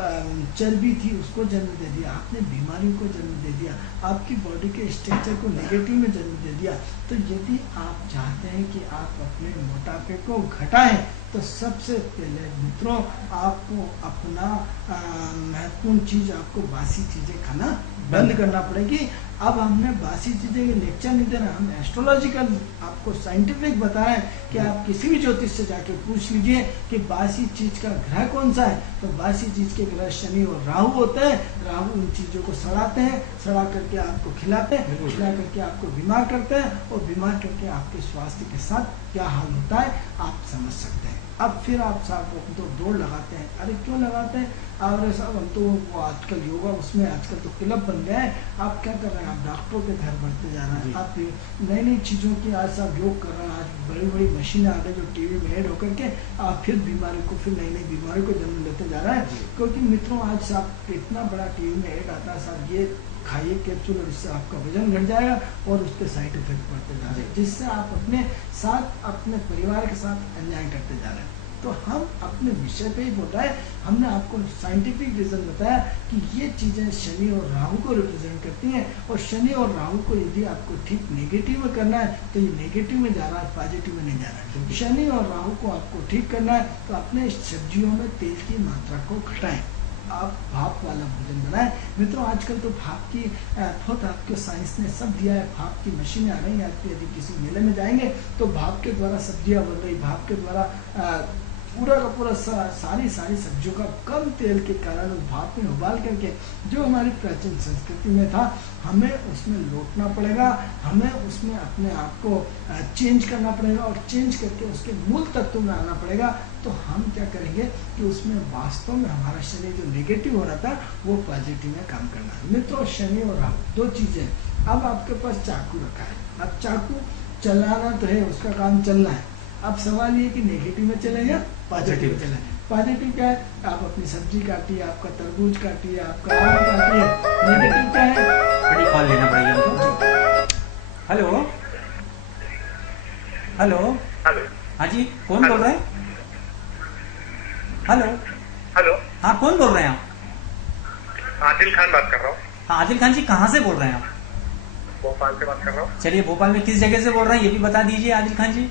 चर्बी थी उसको जन्म दे दिया, आपने बीमारियों को जन्म दे दिया, आपकी बॉडी के स्ट्रक्चर को नेगेटिव में जन्म दे दिया। तो यदि आप चाहते हैं कि आप अपने मोटापे को घटाएं, तो सबसे पहले मित्रों आपको अपना महत्वपूर्ण चीज़, आपको बासी चीज़ें खाना बंद करना पड़ेगी। अब हमने बासी चीज़ें के लेक्चर नहीं दे रहे, हम एस्ट्रोलॉजिकल आपको साइंटिफिक बता रहे हैं कि आप किसी भी ज्योतिष से जाके पूछ लीजिए कि बासी चीज़ का ग्रह कौन सा है। तो बासी चीज़ के ग्रह शनि और राहु होते हैं। राहु उन चीज़ों को सड़ाते हैं, सड़ा करके आपको खिलाते हैं, खिला करके आपको बीमार करते हैं, और बीमार करके आपके स्वास्थ्य के साथ क्या हाल होता है आप समझ सकते हैं। अब फिर आप साहब तो दौड़ लगाते हैं। अरे क्यों लगाते हैं? अरे साहब हम तो वो आजकल योगा, उसमें आजकल तो क्लब बन गया है। आप क्या कर रहे हैं? आप डॉक्टरों के घर बढ़ते जा रहे हैं, आप नई नई चीज़ों की आज आप योग कर रहे हैं। आज बड़ी बड़ी मशीनें आ गई जो टीवी में ऐड होकर के आप फिर बीमारी को, फिर नई नई बीमारी को जन्म लेते जा रहा है। क्योंकि मित्रों आज आप इतना बड़ा टीवी में ऐड आता है, साहब ये खाइए कैप्सूल और इससे आपका वजन घट जाएगा, और उसके साइड इफेक्ट बढ़ते जा रहे हैं, जिससे आप अपने साथ, अपने परिवार के साथ अन्याय करते जा रहे हैं। तो हम अपने विषय पे ही बताए, हमने आपको साइंटिफिक रीजन बताया कि ये चीज़ें शनि और राहु को रिप्रेजेंट करती हैं, और शनि और राहु को यदि आपको ठीक नेगेटिव में करना है तो ये नेगेटिव में जा रहा है, पॉजिटिव में नहीं जा रहा है। शनि और राहु को आपको ठीक करना है तो अपने सब्जियों में तेल की मात्रा को घटाएं। आप भाप वाला भोजन बनाएं। मित्रों, आजकल तो भाप की बहुत आपको साइंस ने सब दिया है, भाप की मशीनें आ रही हैं। आप यदि किसी मेले में जाएंगे तो भाप के द्वारा सब्जियां बन रही, भाप के द्वारा पूरा का पूरा सारी सब्जियों का कम तेल के कारण उस भाप में उबाल करके जो हमारी प्राचीन संस्कृति में था, हमें उसमें लौटना पड़ेगा, हमें उसमें अपने आप को चेंज करना पड़ेगा और चेंज करके उसके मूल तत्व में आना पड़ेगा। तो हम क्या करेंगे कि उसमें वास्तव में हमारा शरीर जो नेगेटिव हो रहा था वो पॉजिटिव में काम करना है। मित्रों, शनि और राहु दो चीजें। अब आपके पास चाकू रखा है, अब चाकू चलाना तो है, उसका काम चलना है। अब सवाल ये कि नेगेटिव में चले या पॉजिटिव में चले। पॉजिटिव क्या है? आप अपनी सब्जी काटिए, आपका तरबूज काटिए, आपका आम काटिए। नेगेटिव क्या है? बड़ी कॉल लेना पड़ेगा हमको। Hello hello hello. हाँ जी, कौन बोल रहे हैं? हेलो हेलो, हाँ, कौन बोल रहे हैं आप? आदिल खान बात कर रहा हूँ। हाँ, आदिल खान जी, कहाँ से बोल रहे हैं आप? भोपाल से बात कर रहा हूँ। चलिए, भोपाल में किस जगह से बोल रहे हैं ये भी बता दीजिए आदिल खान जी।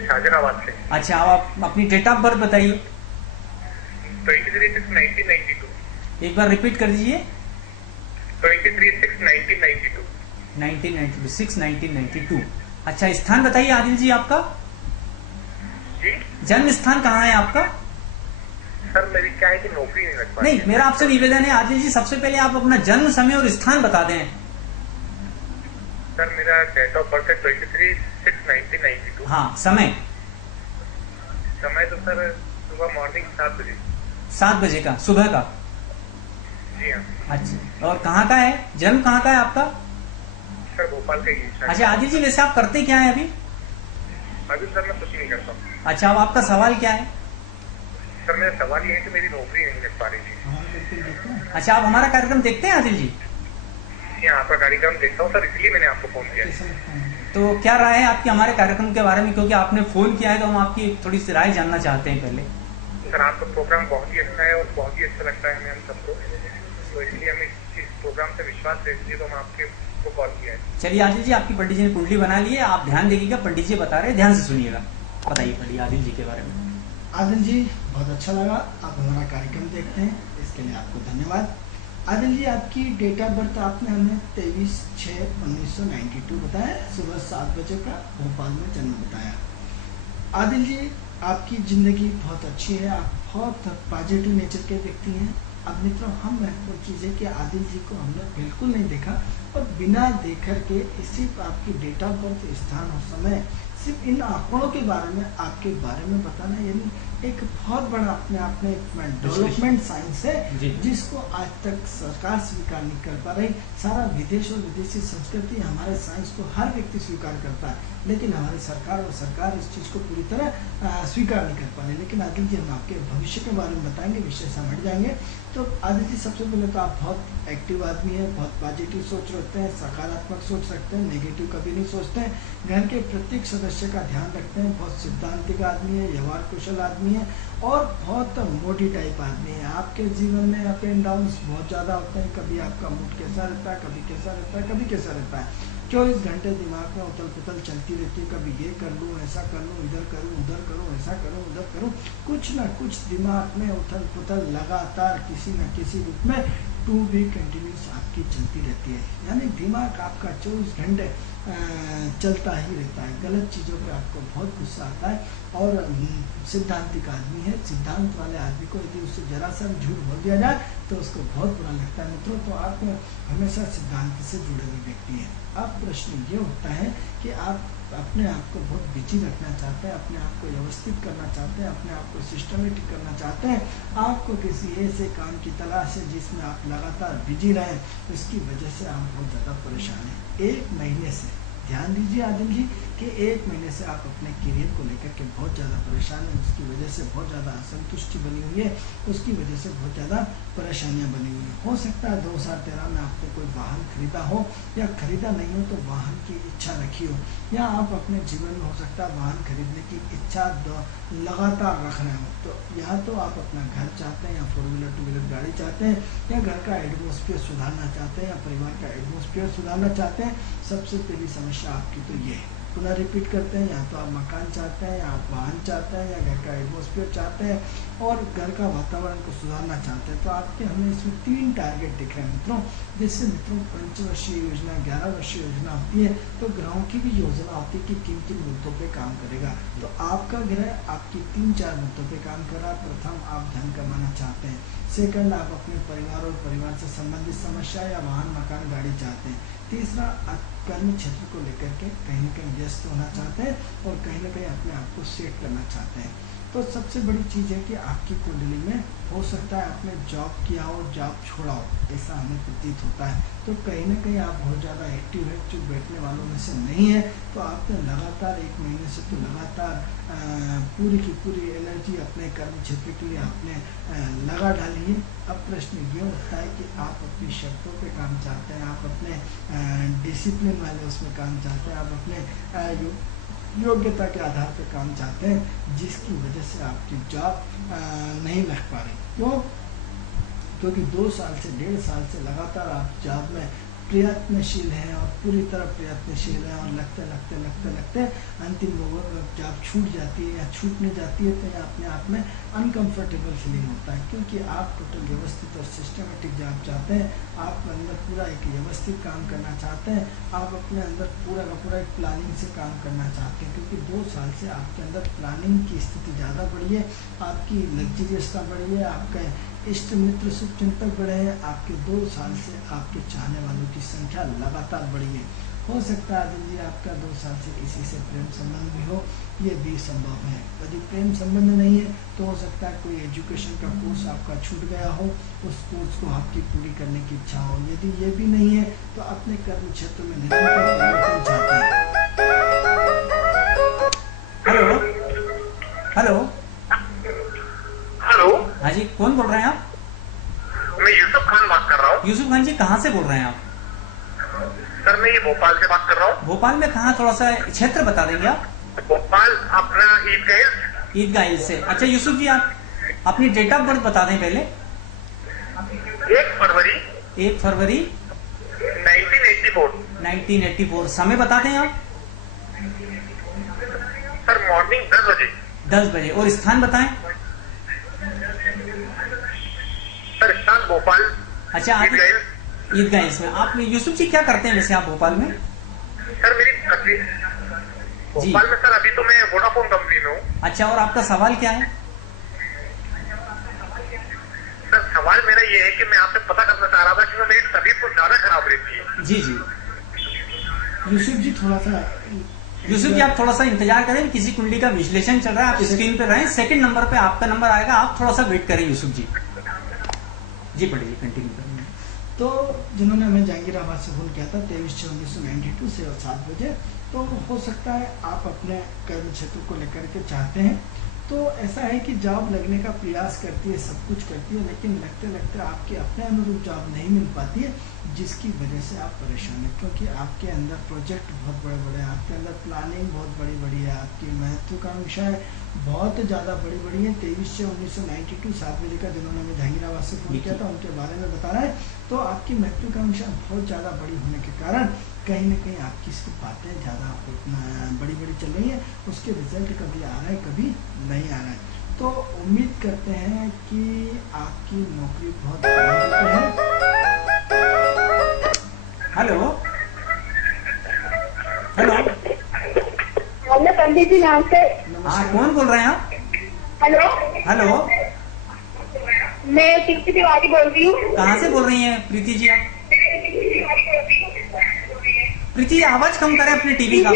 शाहजहानाबाद से। अच्छा, आप अपनी डेट ऑफ बर्थ बताइए। 23/6/1992। एक बार रिपीट कर दीजिए। 23/6/1992। 1992। अच्छा, स्थान बताइए आदिल जी आपका। जी जन्म स्थान कहाँ है आपका? सर, मेरी क्या है कि नौकरी नहीं लग पा रही नहीं, मेरा आपसे निवेदन है आदिल जी, सबसे पहले आप अपना जन्म, समय और स्थान बता दें। सर, मेरा डेट ऑफ बर्थ है 23/6/1992। हाँ, समय? समय तो सर सुबह मॉर्निंग 7 बजे। 7 बजे का, सुबह का? जी हाँ। अच्छा, और कहाँ का है जन्म, कहाँ का है आपका? सर, भोपाल का ही। अच्छा आदिल जी, वैसे आप करते क्या है अभी? अभी सर मैं कुछ नहीं करता हूँ। अच्छा, अब आपका सवाल क्या है? सर, मेरा सवाल ये है कि मेरी नौकरी नहीं लग पा रही थी। अच्छा, आप हमारा कार्यक्रम देखते हैं आदिल जी? जी, आपका कार्यक्रम देखता हूँ सर, इसलिए मैंने आपको फोन किया। तो क्या राय है आपकी हमारे कार्यक्रम के बारे में, क्योंकि आपने फोन किया है तो हम आपकी थोड़ी सी राय जानना चाहते हैं पहले। सर, आपका प्रोग्राम बहुत ही अच्छा है और बहुत ही अच्छा लगता है हमें, हम सबको, तो इसलिए हमें इस प्रोग्राम से विश्वास है, इसलिए तो हम आपके को कॉल किया है। चलिए आदिल जी, आपकी पंडित जी ने कुंडली बना ली है, आप ध्यान देखिएगा, पंडित जी बता रहे हैं, ध्यान से सुनिएगा। बताइए पंडित आदिल जी के बारे में। आदिल जी, बहुत अच्छा लगा आप हमारा कार्यक्रम देखते हैं, इसके लिए आपको धन्यवाद। आदिल जी, आपकी डेट ऑफ बर्थ आपने हमें 23/6/1992 बताया, सुबह 7 बजे का भोपाल में जन्म बताया। आदिल जी, आपकी ज़िंदगी बहुत अच्छी है, आप बहुत पॉजिटिव नेचर के व्यक्ति हैं। अब मित्रों, हम महत्वपूर्ण चीज़ है कि आदिल जी को हमने बिल्कुल नहीं देखा और बिना देख कर के सिर्फ आपकी डेट ऑफ बर्थ, स्थान और समय, सिर्फ इन आंकड़ों के बारे में, आपके बारे में बताना, यानी एक बहुत बड़ा अपने आप में डेवलपमेंट साइंस है, जिसको आज तक सरकार स्वीकार नहीं कर पा रही। सारा विदेश और विदेशी संस्कृति हमारे साइंस को हर व्यक्ति स्वीकार करता है, लेकिन हमारी सरकार इस चीज़ को पूरी तरह स्वीकार नहीं कर पा रही। लेकिन आदिल जी, हम आपके भविष्य के बारे में बताएंगे, विषय समझ जाएंगे। तो आदिल जी, सबसे पहले तो आप बहुत एक्टिव आदमी हैं, बहुत पॉजिटिव सोच रखते हैं, सकारात्मक सोच रखते हैं, नेगेटिव कभी नहीं सोचते हैं, घर के प्रत्येक सदस्य का ध्यान रखते हैं, बहुत सिद्धांतिक आदमी है, व्यवहार कुशल आदमी है और बहुत मोटी टाइप आदमी है। आपके जीवन में अप एंड डाउन बहुत ज़्यादा होते हैं, कभी आपका मूड कैसा रहता है, कभी कैसा रहता है, कभी कैसा रहता है। 24 घंटे दिमाग में उथल पुथल चलती रहती है, कभी ये कर लूँ, ऐसा कर लूँ, इधर करूँ, उधर करूँ, ऐसा करूँ, उधर करूँ, कुछ ना कुछ दिमाग में उथल पुथल लगातार किसी न किसी रूप में टू बी कंटिन्यूस आपकी चलती रहती है। यानी दिमाग आपका 24 घंटे चलता ही रहता है, गलत चीज़ों पे आपको बहुत गुस्सा आता है और सिद्धांतिक आदमी है। सिद्धांत वाले आदमी को यदि उससे जरा सा भी झूठ बोल दिया जाए तो उसको बहुत बुरा लगता है। मित्रों, तो आप हमेशा सिद्धांत से जुड़े हुए व्यक्ति हैं। अब प्रश्न ये होता है कि आप अपने आप को बहुत बिजी रखना चाहते हैं, अपने आप को व्यवस्थित करना चाहते हैं, अपने आप को सिस्टमेटिक करना चाहते हैं, आपको किसी ऐसे काम की तलाश है जिसमें आप लगातार बिजी रहें, इसकी वजह से आप बहुत ज़्यादा परेशान हैं। 1 महीने से, ध्यान दीजिए आदिल जी, कि 1 महीने से आप अपने करियर को लेकर के बहुत ज़्यादा परेशान हैं, उसकी वजह से बहुत ज़्यादा असंतुष्टि बनी हुई है, उसकी वजह से बहुत ज़्यादा परेशानियां बनी हुई हैं। हो सकता है 2013 में आपने कोई वाहन खरीदा हो या खरीदा नहीं हो तो वाहन की इच्छा रखी हो, या आप अपने जीवन में हो सकता है वाहन खरीदने की इच्छा लगातार रख रहे हो। तो या तो आप अपना घर चाहते हैं, या 4 व्हीलर 2 व्हीलर गाड़ी चाहते हैं, या घर का एटमोस्फियर सुधारना चाहते हैं, या परिवार का एटमोस्फियर सुधारना चाहते हैं। सबसे पहली समस्या आपकी तो ये है। पुनः रिपीट करते हैं, या तो आप मकान चाहते हैं, या आप वाहन चाहते हैं, या घर का एटमॉस्फेयर चाहते हैं और घर का वातावरण को सुधारना चाहते हैं। तो आपके हमें इसमें 3 टारगेट दिख रहे हैं मित्रों। जिससे मित्रों 5 वर्षीय योजना, 11 वर्षीय योजना होती है, तो ग्रहों की भी योजना होती है कि 3-3 मुद्दों पे काम करेगा। तो आपका ग्रह आपकी 3-4 मुद्दों पे काम कर रहा है। प्रथम, आप धन कमाना चाहते हैं। सेकंड, आप अपने परिवार और परिवार से संबंधित समस्या या वाहन, मकान, गाड़ी चाहते हैं। तीसरा, आप कर्म क्षेत्र को लेकर के कहीं न कहीं व्यस्त होना चाहते हैं और कहीं न कहीं अपने आप को सेट करना चाहते हैं। तो सबसे बड़ी चीज़ है कि आपकी कुंडली में हो सकता है आपने जॉब किया हो, जॉब छोड़ा हो, ऐसा हमें प्रतीत होता है। तो कहीं ना कहीं आप बहुत ज़्यादा एक्टिव है, चुप बैठने वालों में से नहीं है। तो आपने लगातार 1 महीने से तो लगातार पूरी की पूरी एनर्जी अपने कर्म क्षेत्र के लिए आपने लगा डाली है। अब प्रश्न ये उठता है कि आप अपनी शर्तों पे काम चाहते हैं, आप अपने डिसिप्लिन वाले उसमें काम चाहते हैं, आप अपने योग्यता के आधार पर काम चाहते हैं, जिसकी वजह से आपकी जॉब नहीं लग पा रही। क्यों? क्योंकि 2 साल से 1.5 साल से लगातार आप जॉब में प्रयत्नशील हैं और पूरी तरह प्रयत्नशील हैं और लगते अंतिम मोड़ पर जॉब छूट जाती है या छूटने जाती है, तो ये अपने आप में अनकंफर्टेबल फीलिंग होता है। क्योंकि आप टोटल व्यवस्थित और सिस्टमेटिक जॉब चाहते हैं, आप अंदर पूरा एक व्यवस्थित काम करना चाहते हैं, आप अपने अंदर पूरा का पूरा एक प्लानिंग से काम करना चाहते हैं। क्योंकि 2 साल से आपके अंदर प्लानिंग की स्थिति ज़्यादा बढ़ी है, आपकी लग्जरियसता बढ़ी है, आपके इष्ट मित्र शुभचिंतक बढ़े हैं, आपके 2 साल से आपके चाहने वालों की संख्या लगातार बढ़ी है। हो सकता है अर्जुन जी आपका 2 साल से किसी से प्रेम संबंध भी हो, ये भी संभव है। यदि प्रेम संबंध नहीं है तो हो सकता है कोई एजुकेशन का कोर्स आपका छूट गया हो, उस कोर्स को आपकी पूरी करने की इच्छा हो। यदि ये भी नहीं है तो अपने कर्म क्षेत्र में निरंतर परिवर्तन चाहते हैं। हेलो हेलो हेलो, हाँ जी, कौन बोल रहे हैं आप? मैं यूसुफ खान बात कर रहा हूँ। यूसुफ खान जी, कहाँ से बोल रहे हैं आप? सर मैं ये भोपाल से बात कर रहा हूँ। भोपाल में कहाँ, थोड़ा सा क्षेत्र बता देंगे आप? भोपाल अपना ईदगाह। ईदगाह से। अच्छा यूसुफ जी, आप अपनी डेट ऑफ बर्थ बता दें पहले। 1 फरवरी 1 फरवरी 1984। समय बता दें आप? सर मॉर्निंग 10 बजे। 10 बजे। और स्थान बताएं? सर स्थान भोपाल। अच्छा, आप ईदगाह इसमें आप यूसुफ जी क्या करते हैं वैसे आप भोपाल में? सर मेरी भोपाल में सर अभी तो मैं वोडाफोन कंपनी में हूँ। अच्छा, और आपका सवाल क्या है? सर सवाल मेरा ये है कि मैं आपसे पता करना चाह रहा था कि मेरी तबीयत कुछ ज्यादा खराब रहती है। जी जी यूसुफ जी आप थोड़ा सा इंतजार करें, किसी कुंडली का विश्लेषण चल रहा है, आप स्क्रीन पे रहें। सेकंड नंबर पे आपका नंबर आएगा, आप थोड़ा सा वेट करें यूसुफ जी। जी पढ़िए, कंटिन्यू करें। तो जिन्होंने हमें जहांगीराबाद से फोन किया था 23/6/1992 से 7 बजे, तो हो सकता है आप अपने कर्म क्षेत्र को लेकर के चाहते हैं। तो ऐसा है कि जॉब लगने का प्रयास करती है, सब कुछ करती है, लेकिन लगते लगते आपके अपने अनुरूप जॉब नहीं मिल पाती है, जिसकी वजह से आप परेशान हैं। क्योंकि आपके अंदर प्रोजेक्ट बहुत बड़े बड़े हैं, आपके अंदर प्लानिंग बहुत बड़ी बड़ी है, आपकी महत्वाकांक्षाएं बहुत ज़्यादा बड़ी बड़ी हैं। 23/6/1992 7 बजे का जिन्होंने हमें जहांगीराबाद से फोन किया था, उनके बारे में बता रहा है। तो आपकी महत्वाकांक्षा बहुत ज़्यादा बड़ी होने के कारण कहीं ना कहीं आपकी इसकी बातें ज़्यादा बड़ी बड़ी चल रही हैं, उसके रिजल्ट कभी आ रहा है कभी नहीं आ रहा है। तो उम्मीद करते हैं कि आपकी नौकरी बहुत आनंद है। हेलो पंडित जी नाम से। हाँ, कौन बोल रहे हैं आप? हेलो हेलो, मैं प्रीति तिवारी बोल रही हूँ। कहाँ से बोल रही हैं प्रीति जी आप? प्रीति, आवाज कम करें अपने टीवी का।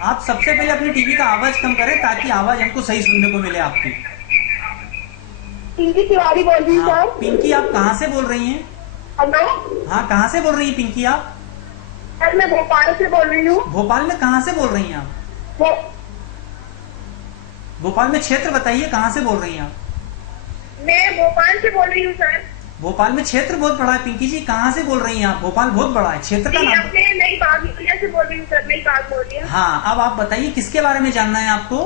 आप सबसे पहले अपने टीवी का आवाज कम करें ताकि आवाज हमको सही सुनने को मिले आपकी। पिंकी तिवारी बोल रही हूँ सर। पिंकी, आप कहाँ से बोल रही हैं? हेलो, हाँ, कहाँ से बोल रही हैं पिंकी आप? सर मैं भोपाल से बोल रही हूँ। भोपाल में कहाँ से बोल रही हैं आप? भोपाल में क्षेत्र बताइए, कहाँ से बोल रही हैं आप? मैं भोपाल से बोल रही हूँ सर। भोपाल में क्षेत्र बहुत बड़ा है पिंकी जी, कहाँ से बोल रही हैं आप? भोपाल बहुत बड़ा है, क्षेत्र का नाम। नई बागलिया से बोल रही हूँ सर, नई बाग बोल रही हूँ। हाँ, अब आप बताइए किसके बारे में जानना है आपको?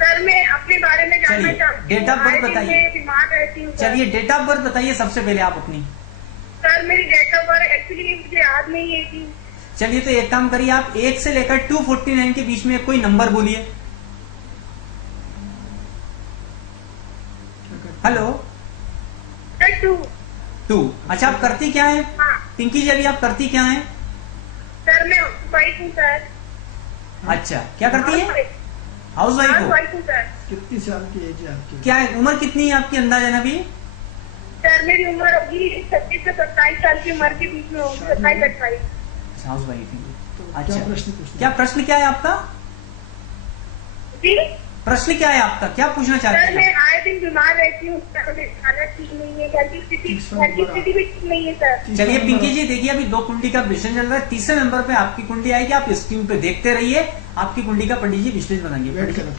सर मैं अपने बारे में जानना चाहती हूँ। डेट ऑफ बर्थ बताइए। बीमार रहती हूँ। चलिए, डेट ऑफ बर्थ बताइए सबसे पहले आप अपनी। सर मेरी डेट ऑफ बर्थ एक्चुअली मुझे याद नहीं है कि। चलिए तो एक काम करिए, आप 1 से लेकर 249 के बीच में कोई नंबर बोलिए। हेलो। सर 2। अच्छा, आप करती क्या है हाँ पिंकी जी, अभी आप करती क्या है? सर मैं वाइफ हूँ सर। अच्छा, क्या करती है? हाउस वाइफ हो? वाइफ हूँ सर। कितनी साल की एज है आपकी? क्या है, उम्र कितनी है आपकी अंदाजन अभी? सर मेरी उम्र होगी 26 से 27 साल की उम्र के बीच में होगी, 27-28। हाउस वाइफ है। तो अच्छा, क्या प्रश्न पूछना? क्या प्रश्न क्या है आपका? जी प्रश्न क्या है आपका, क्या पूछना चाहते सर, मैं हैं? आए दिन बीमार रहती हूँ, खाना ठीक नहीं है, घर की स्थिति भी ठीक नहीं है सर। चलिए पिंकी जी, देखिए अभी 2 कुंडली का विश्लेषण चल रहा है, तीसरे नंबर पे आपकी कुंडली आएगी, आप स्क्रीन पे देखते रहिए, आपकी कुंडली का पंडित जी विश्लेषण बनाएंगे। वेट करो।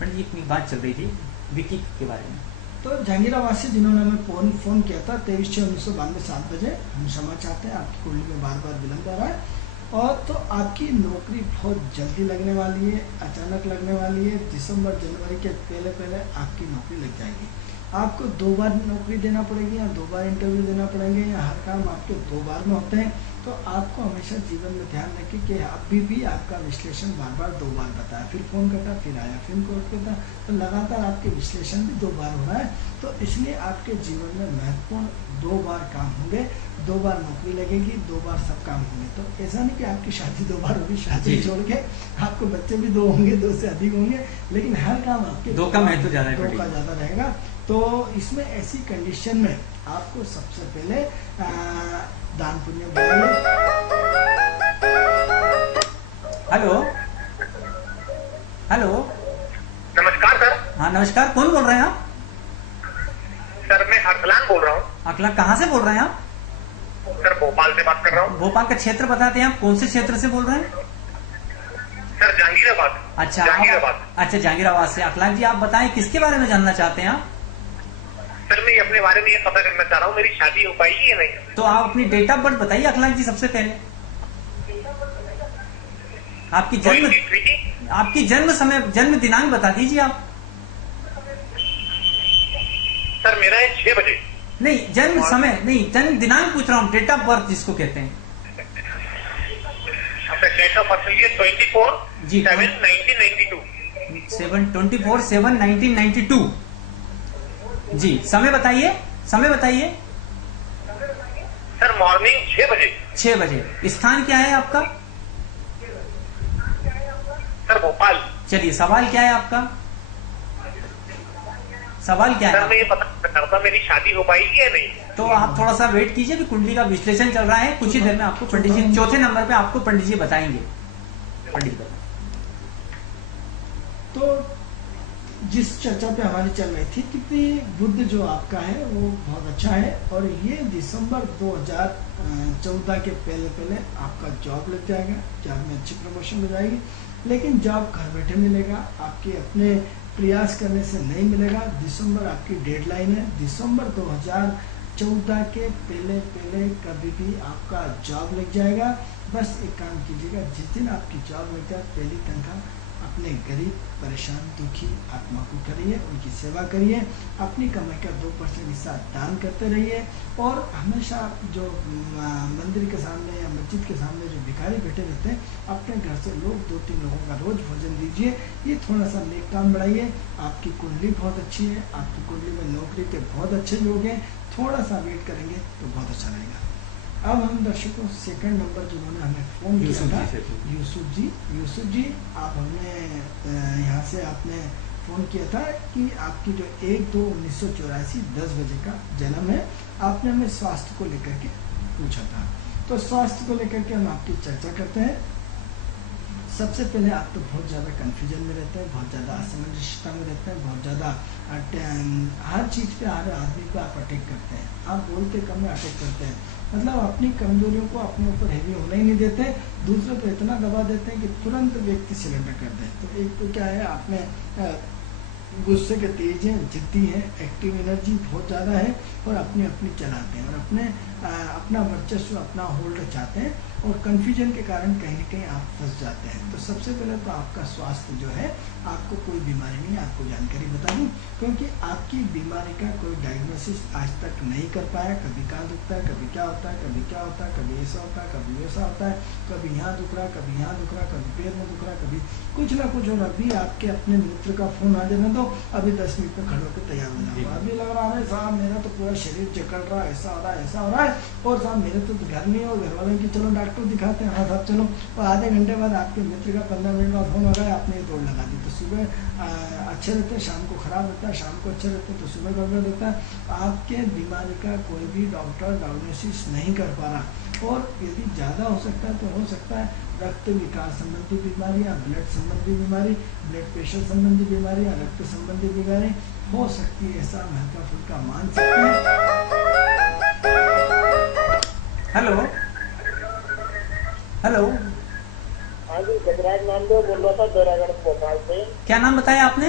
पंडित जी अपनी बात चल रही थी विकी के बारे में। तो जहांगीराबाद से जिन्होंने हमें फोन किया था 23/6/1992 7 बजे, हम क्षमा चाहते हैं, आपकी कुंडली में बार बार विलंब आ रहा है। और तो आपकी नौकरी बहुत जल्दी लगने वाली है, अचानक लगने वाली है। दिसंबर जनवरी के पहले पहले आपकी नौकरी लग जाएगी। आपको 2 बार नौकरी देना पड़ेगी या 2 बार इंटरव्यू देना पड़ेंगे, या हर काम आपके 2 बार में होते हैं। तो आपको हमेशा जीवन में ध्यान रखें कि अभी भी आपका विश्लेषण बार बार 2 बार बताया, फिर फोन करता, फिर आया, फिर कॉल करता, तो लगातार आपके विश्लेषण भी 2 बार हो रहा है। तो इसलिए आपके जीवन में महत्वपूर्ण 2 बार काम होंगे, 2 बार नौकरी लगेगी, 2 बार सब काम होंगे। तो ऐसा नहीं कि आपकी शादी 2 बार होगी, शादी जी। छोड़ के आपको बच्चे भी 2 होंगे, 2 से अधिक होंगे, लेकिन हर काम आपके 2 का महत्व ज्यादा है 2 पंडित का जी। ज्यादा रहेगा। तो इसमें ऐसी कंडीशन में आपको सबसे पहले दान पुण्य बढ़ाइए। हेलो। हेलो। नमस्कार सर। हाँ नमस्कार, कौन बोल रहे हैं आप? सर मैं अरसलान बोल रहा हूँ। अकला, कहाँ से बोल रहे हैं आप? सर भोपाल से बात कर रहा हूँ। भोपाल का क्षेत्र बताते हैं आप, कौन से क्षेत्र से बोल रहे हैं? सर जहांगीराबाद। अच्छा जहांगीराबाद। अच्छा, जहांगीराबाद से। अखलाक जी, आप बताएं किसके बारे में जानना चाहते हैं आप? सर मैं अपने बारे में ये पता करना चाह रहा हूँ, मेरी शादी हो पाएगी या नहीं? तो आप अपनी डेट ऑफ बर्थ बताइए अखलाक जी सबसे पहले। आपकी जन्म 23 आपकी जन्म समय, जन्म दिनांक बता दीजिए आप। सर मेरा है 6 बजे। नहीं, जन्म समय नहीं, जन्म दिनांक पूछ रहा हूँ, डेट ऑफ बर्थ जिसको कहते हैं। डेट ऑफ बर्थ है 24 जी। 7 1992। 7/24/7/1992। जी, समय बताइए, समय बताइए। सर मॉर्निंग 6 बजे। 6 बजे। स्थान क्या है आपका? सर भोपाल। चलिए, सवाल क्या है आपका? सवाल क्या सर है? मैं ये पता करना चाहता हूँ, मेरी शादी हो पाएगी या नहीं? तो आप थोड़ा सा वेट कीजिए, कि कुंडली का विश्लेषण चल रहा है, कुछ ही देर में आपको पंडित जी चौथे नंबर पे आपको पंडित जी बताएंगे। पंडित जी, तो जिस चर्चा पे हमारी चल रही थी कि बुध जो आपका है वो बहुत अच्छा है, और ये दिसंबर 2014 के पहले पहले आपका जॉब लग जाएगा, जॉब में अच्छी प्रमोशन हो जाएगी। लेकिन जॉब घर बैठे मिलेगा, आपके अपने प्रयास करने से नहीं मिलेगा। दिसंबर आपकी डेडलाइन है, दिसंबर 2014 के पहले पहले कभी भी आपका जॉब लग जाएगा। बस एक काम कीजिएगा, जिस दिन आपकी जॉब लग जाए, पहली तनख्वाह अपने गरीब, परेशान, दुखी आत्मा को करिए, उनकी सेवा करिए, अपनी कमाई का 2% हिस्सा दान करते रहिए, और हमेशा जो मंदिर के सामने या मस्जिद के सामने जो भिखारी बैठे रहते हैं, अपने घर से लोग 2-3 लोगों का रोज भोजन दीजिए। ये थोड़ा सा नेक काम बढ़ाइए। आपकी कुंडली बहुत अच्छी है, आपकी कुंडली में नौकरी के बहुत अच्छे योग हैं, थोड़ा सा वेट करेंगे तो बहुत अच्छा रहेगा। अब हम दर्शकों सेकंड नंबर जिन्होंने हमें फोन किया था, यूसुफ जी, आप हमने यहाँ से आपने फोन किया था कि आपकी जो 1/2/1984 10 बजे का जन्म है, आपने हमें स्वास्थ्य को लेकर के पूछा था। तो स्वास्थ्य को लेकर के हम आपकी चर्चा करते हैं। सबसे पहले आप तो बहुत ज़्यादा कन्फ्यूजन में रहते हैं, बहुत ज़्यादा असमंजसता में रहते हैं, बहुत ज़्यादा हर चीज़ पे हर आदमी पे आप अटैक करते हैं, आप बोलते कम में अटैक करते हैं, मतलब अपनी कमजोरियों को अपने ऊपर हैवी होने ही नहीं देते, दूसरों पे इतना दबा देते हैं कि तुरंत व्यक्ति सिलेंडर कर दे। तो एक तो क्या है, आप में गुस्से के तेज हैं, जिद्दी हैं, एक्टिव एनर्जी बहुत ज़्यादा है, और अपनी अपनी चलाते हैं, और अपने अपना वर्चस्व, अपना होल्ड चाहते हैं और कंफ्यूजन के कारण कहीं न कहीं आप फंस जाते हैं। तो सबसे पहले तो आपका स्वास्थ्य जो है, आपको कोई बीमारी नहीं, आपको जानकारी बता दूं, क्योंकि आपकी बीमारी का कोई डायग्नोसिस आज तक नहीं कर पाया। कभी कहाँ दुखता है, कभी क्या होता है, कभी क्या होता है, कभी ऐसा होता है, कभी वैसा होता है, कभी यहाँ दुख रहा, कभी यहाँ दुख रहा, कभी पैर में दुख रहा, कभी कुछ ना कुछ। और अभी आपके अपने मित्र का फोन आ जाने दो, अभी 10 मिनट में खड़े होकर तैयार हो जाऊंगा। अभी लग रहा है साहब मेरा तो पूरा शरीर जकड़ रहा है, ऐसा हो रहा है, ऐसा हो रहा है, और साहब मेरे तो घर नहीं है, और घर वालों की चलो डॉक्टर दिखाते हैं, हाँ साहब चलो। और आधे घंटे बाद आपके मित्र का 15 मिनट बाद फोन आ रहा है, आपने ये दौड़ लगा दी। तो सुबह अच्छे रहते हैं, शाम को खराब रहता है, शाम को अच्छे रहते हैं तो सुबह गड़बड़ रहता है। आपके बीमारी का कोई भी डॉक्टर डायग्नोसिस नहीं कर पा रहा। और यदि ज़्यादा हो सकता है तो हो सकता है रक्त विकार संबंधी बीमारी या ब्लड संबंधी बीमारी, ब्लड प्रेशर संबंधी बीमारी या रक्त संबंधी बीमारी हो सकती है। ऐसा हल्का फुल्का मान सकते हैं। हेलो हेलो, हाँ जी, गजराज नामदेव बोल रहा था बैरागढ़ भोपाल से। क्या नाम बताया आपने?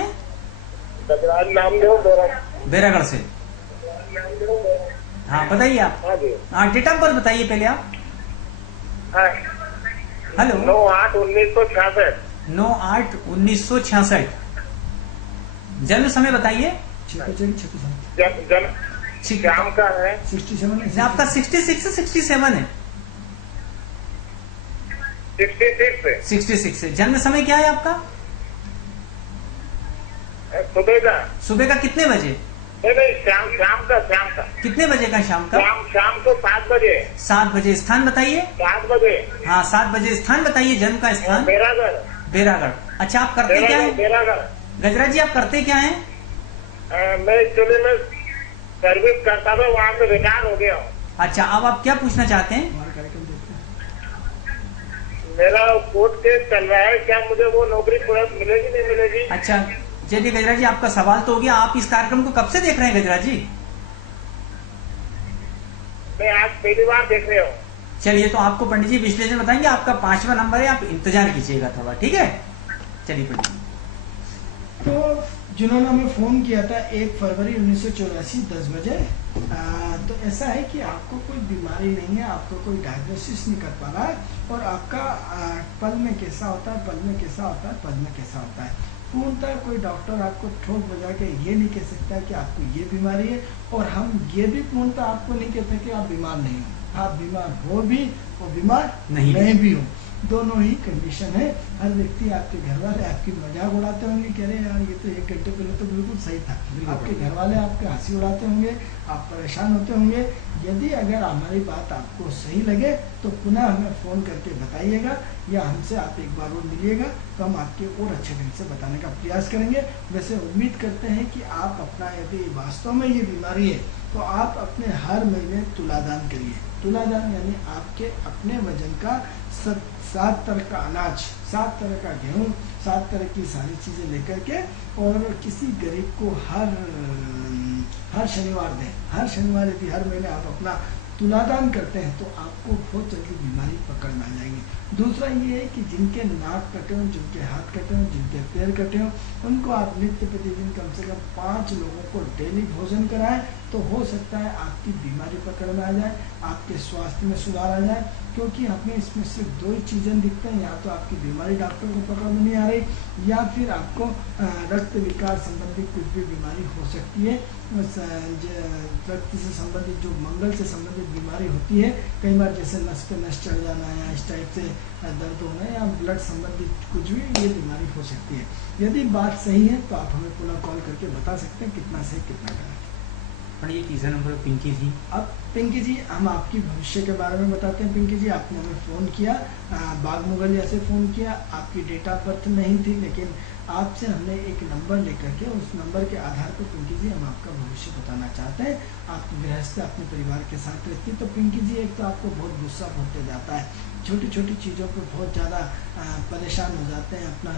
गजराज नामदेव बैरागढ़ से। हाँ बताइए आप। हाँ जी, हाँ, डेट ऑफ बर्थ बताइए पहले आप। हाँ, हेलो। 9/8/1966। 9/8/1966। जन्म समय बताइए। जन शाम का है 67 आपका 66 है 67 है? 66 66 है। जन्म समय क्या है आपका? सुबह का कितने बजे? नहीं, शाम का कितने बजे का शाम का? शाम को 7 बजे। 7 बजे। स्थान बताइए। 7 बजे। हाँ 7 बजे स्थान बताइए, जन्म का स्थान। बैरागढ़। बैरागढ़। अच्छा, आप करते क्या है बैरागढ़। गजराज जी, आप करते क्या है? मैं एक्चुअली में सर्विस करता था, वहाँ पे रिटायर हो गया हूँ। अच्छा, अब आप क्या पूछना चाहते हैं? हमारा कार्यक्रम देखते हैं। मेरा कोर्ट केस चल रहा है, क्या मुझे वो नौकरी तुरंत मिलेगी नहीं मिलेगी? अच्छा चलिए गजराज जी, आपका सवाल तो हो गया। आप इस कार्यक्रम को कब से देख रहे हैं गजराज जी? मैं आज पहली बार देख रहे हूँ। चलिए, तो आपको पंडित जी विश्लेषण बताएंगे। आपका 5वां नंबर है, आप इंतजार कीजिएगा थोड़ा, ठीक है? चलिए पंडित जी। तो जिन्होंने हमें फ़ोन किया था 1 फरवरी 1984 10 बजे, तो ऐसा है कि आपको कोई बीमारी नहीं है, आपको कोई डायग्नोसिस नहीं कर पा रहा है, और आपका पल में कैसा होता है, पल में कैसा होता है, पल में कैसा होता है। पूर्णतः कोई डॉक्टर आपको ठोक बजा के ये नहीं कह सकता कि आपको ये बीमारी है, और हम ये भी पूर्णतः आपको नहीं कहते कि आप बीमार नहीं हो। आप बीमार हो भी और बीमार नहीं भी हो, दोनों ही कंडीशन है। हर व्यक्ति, आपके घर वाले आपकी मजाक उड़ाते होंगे, कह रहे यार ये तो 1 घंटे पहले तो बिल्कुल सही था। आपके घर वाले आपके हंसी उड़ाते होंगे, आप परेशान होते होंगे। यदि अगर हमारी बात आपको सही लगे तो पुनः हमें फ़ोन करके बताइएगा, या हमसे आप एक बार और मिलिएगा, तो हम आपके और अच्छे ढंग से बताने का प्रयास करेंगे। वैसे उम्मीद करते हैं कि आप अपना, यदि वास्तव में ये बीमारी है तो आप अपने हर महीने तुलादान करिए। तुलादान यानी आपके अपने वजन का 7 तरह का अनाज, 7 तरह का गेहूँ, 7 तरह की सारी चीज़ें लेकर के, और किसी गरीब को हर शनिवार दें। हर शनिवार यदि हर महीने आप अपना तुलादान करते हैं तो आपको बहुत जल्दी बीमारी पकड़ में आ जाएगी। दूसरा ये है कि जिनके नाक कटे हों, जिनके हाथ कटे हों, जिनके पैर कटे हों, उनको आप नित्य प्रतिदिन कम से कम 5 लोगों को डेली भोजन कराएं, तो हो सकता है आपकी बीमारी पकड़ में आ जाए, आपके स्वास्थ्य में सुधार आ जाए। क्योंकि हमें इसमें सिर्फ 2 ही चीज़ें दिखते हैं, या तो आपकी बीमारी डॉक्टर को पकड़ में नहीं आ रही, या फिर आपको रक्त विकार संबंधी कुछ भी बीमारी हो सकती है। रक्त से संबंधित, जो मंगल से संबंधित बीमारी होती है, कई बार जैसे नस पे नस चढ़ जाना या इस टाइप से दर्द होना, या ब्लड संबंधित कुछ भी ये बीमारी हो सकती है। यदि बात सही है तो आप हमें पुनः कॉल करके बता सकते हैं कितना सही कितना गलत। ये तीसरा नंबर पिंकी जी। अब पिंकी जी, हम आपकी भविष्य के बारे में बताते हैं। पिंकी जी, आपने हमें फ़ोन किया, बाग मुगलिया से फ़ोन किया, आपकी डेट ऑफ बर्थ नहीं थी, लेकिन आपसे हमने एक नंबर लेकर के, उस नंबर के आधार पर पिंकी जी हम आपका भविष्य बताना चाहते हैं। आप गृहस्थ अपने परिवार के साथ रहती है, तो पिंकी जी एक तो आपको बहुत गुस्सा होते जाता है, छोटी छोटी चीज़ों पर बहुत ज़्यादा परेशान हो जाते हैं, अपना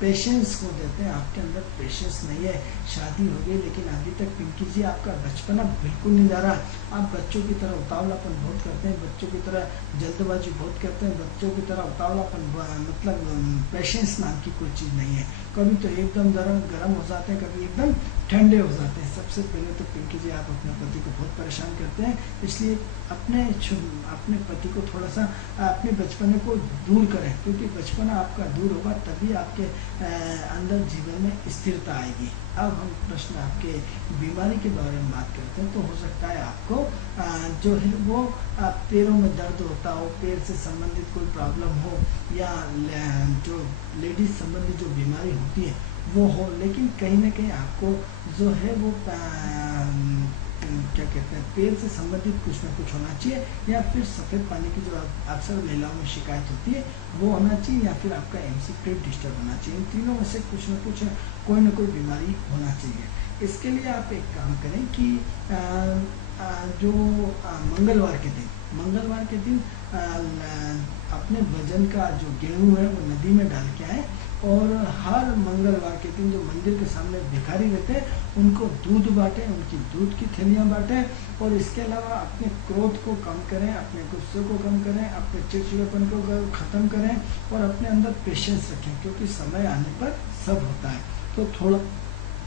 पेशेंस खो देते हैं। आपके अंदर पेशेंस नहीं है। शादी हो गई लेकिन अभी तक पिंकी जी आपका बचपना बिल्कुल नहीं जा रहा। आप बच्चों की तरह उतावलापन बहुत करते हैं, बच्चों की तरह जल्दबाजी बहुत करते हैं, बच्चों की तरह उतावलापन, मतलब पेशेंस नाम की कोई चीज़ नहीं है। कभी तो एकदम गरम हो जाते हैं, कभी एकदम ठंडे हो जाते हैं। सबसे पहले तो पिंकी जी आप अपने पति को बहुत परेशान करते हैं, इसलिए अपने पति को थोड़ा सा अपने बचपने को दूर करें, क्योंकि बचपना आपका दूर होगा तभी आपके अंदर जीवन में स्थिरता आएगी। अब हम प्रश्न आपके बीमारी के बारे में बात करते हैं। तो हो सकता है आपको जो है वो पैरों में दर्द होता हो, पैर से संबंधित कोई प्रॉब्लम हो, या जो लेडीज संबंधित जो बीमारी होती है वो हो, लेकिन कहीं ना कहीं आपको जो है वो क्या कहते हैं पैर से संबंधित कुछ ना कुछ होना चाहिए, या फिर सफ़ेद पानी की जो अक्सर महिलाओं में शिकायत होती है वो होना चाहिए, या फिर आपका एमसीक्यू डिस्टर्ब होना चाहिए। इन तीनों में से कुछ ना कोई बीमारी होना चाहिए। इसके लिए आप एक काम करें कि जो मंगलवार के दिन अपने वजन का जो गेहूँ है वो नदी में डाल के आए, और हर मंगलवार के दिन जो मंदिर के सामने भिखारी रहते हैं उनको दूध बांटें, उनकी दूध की थैलियाँ बांटें। और इसके अलावा अपने क्रोध को कम करें, अपने गुस्से को कम करें, अपने चिड़चिड़ेपन को ख़त्म करें, और अपने अंदर पेशेंस रखें, क्योंकि समय आने पर सब होता है। तो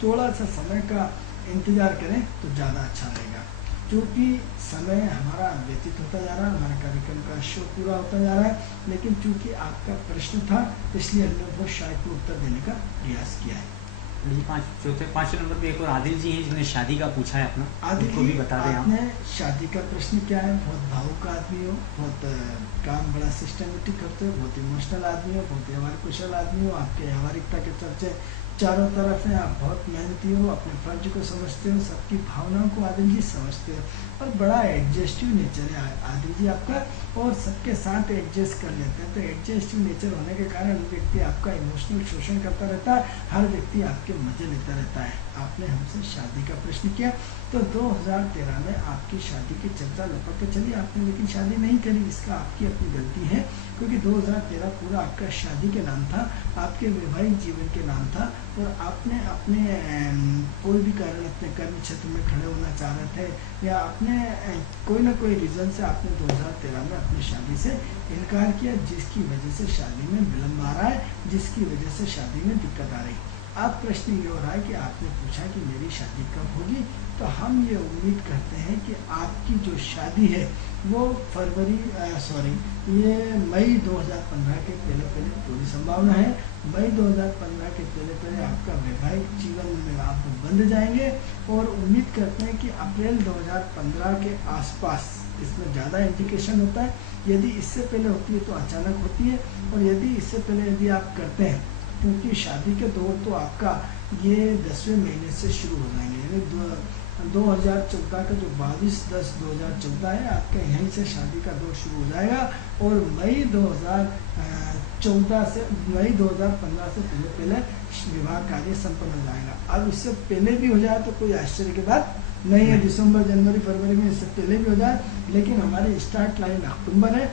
थोड़ा सा समय का इंतज़ार करें तो ज़्यादा अच्छा रहेगा, क्योंकि समय हमारा व्यतीत होता जा रहा है, हमारे कार्यक्रम का शो पूरा होता जा रहा है, लेकिन चूंकि आपका प्रश्न था इसलिए हमने वो शायद को उत्तर देने का प्रयास किया है। जी, पाँचवें नंबर पे एक और आदिल जी हैं जिन्होंने शादी का पूछा है अपना, आदिल को भी बता दें। आपने शादी का प्रश्न क्या है? बहुत भावुक आदमी हो, बहुत काम बड़ा सिस्टमेटिक करते हो, बहुत इमोशनल आदमी हो, बहुत व्यवहार कुशल आदमी हो, आपके व्यवहारिकता के चर्चे चारों तरफ है, आप बहुत मेहनती हो, अपने फर्ज को समझते हो, सबकी भावनाओं को आदिल जी समझते हो, और बड़ा एडजस्टिव नेचर है आदिल जी आपका, और सबके साथ एडजस्ट कर लेते हैं। तो एडजस्टिव नेचर होने के कारण व्यक्ति आपका इमोशनल शोषण करता रहता है, हर व्यक्ति आपके मजे लेता रहता है। आपने हमसे शादी का प्रश्न किया, तो 2013 में आपकी शादी की चर्चा लपक के चली, आपने लेकिन शादी नहीं करी, इसका आपकी अपनी गलती है, क्योंकि 2013 पूरा आपका शादी के नाम था, आपके वैवाहिक जीवन के नाम था, और आपने अपने कोई भी कारण अपने कर्म क्षेत्र में खड़े होना चाह रहे थे, या अपने कोई ना कोई रीज़न से आपने 2013 में अपनी शादी से इनकार किया, जिसकी वजह से शादी में विलम्ब आ रहा है, जिसकी वजह से शादी में दिक्कत आ रही है। अब प्रश्न ये हो रहा है कि आपने पूछा कि मेरी शादी कब होगी, तो हम ये उम्मीद करते हैं कि आपकी जो शादी है वो मई 2015 के पहले पूरी संभावना है। मई 2015 के पहले आपका वैवाहिक जीवन में आप बंध जाएंगे, और उम्मीद करते हैं कि अप्रैल 2015 के आसपास इसमें ज़्यादा इंडिकेशन होता है। यदि इससे पहले होती है तो अचानक होती है, और यदि इससे पहले यदि आप करते हैं, क्योंकि शादी के दौर तो आपका ये 10वें महीने से शुरू हो जाएंगे, यानी 2014 का जो 22/10/2014 है, आपका यहीं से शादी का दौर शुरू हो जाएगा, और मई 2015 से पहले विवाह कार्य संपन्न हो जाएगा। अब इससे पहले भी हो जाए तो कोई आश्चर्य की बात नहीं है, दिसंबर, जनवरी, फरवरी में इससे पहले भी हो जाए, लेकिन हमारी स्टार्ट लाइन अक्टूबर है,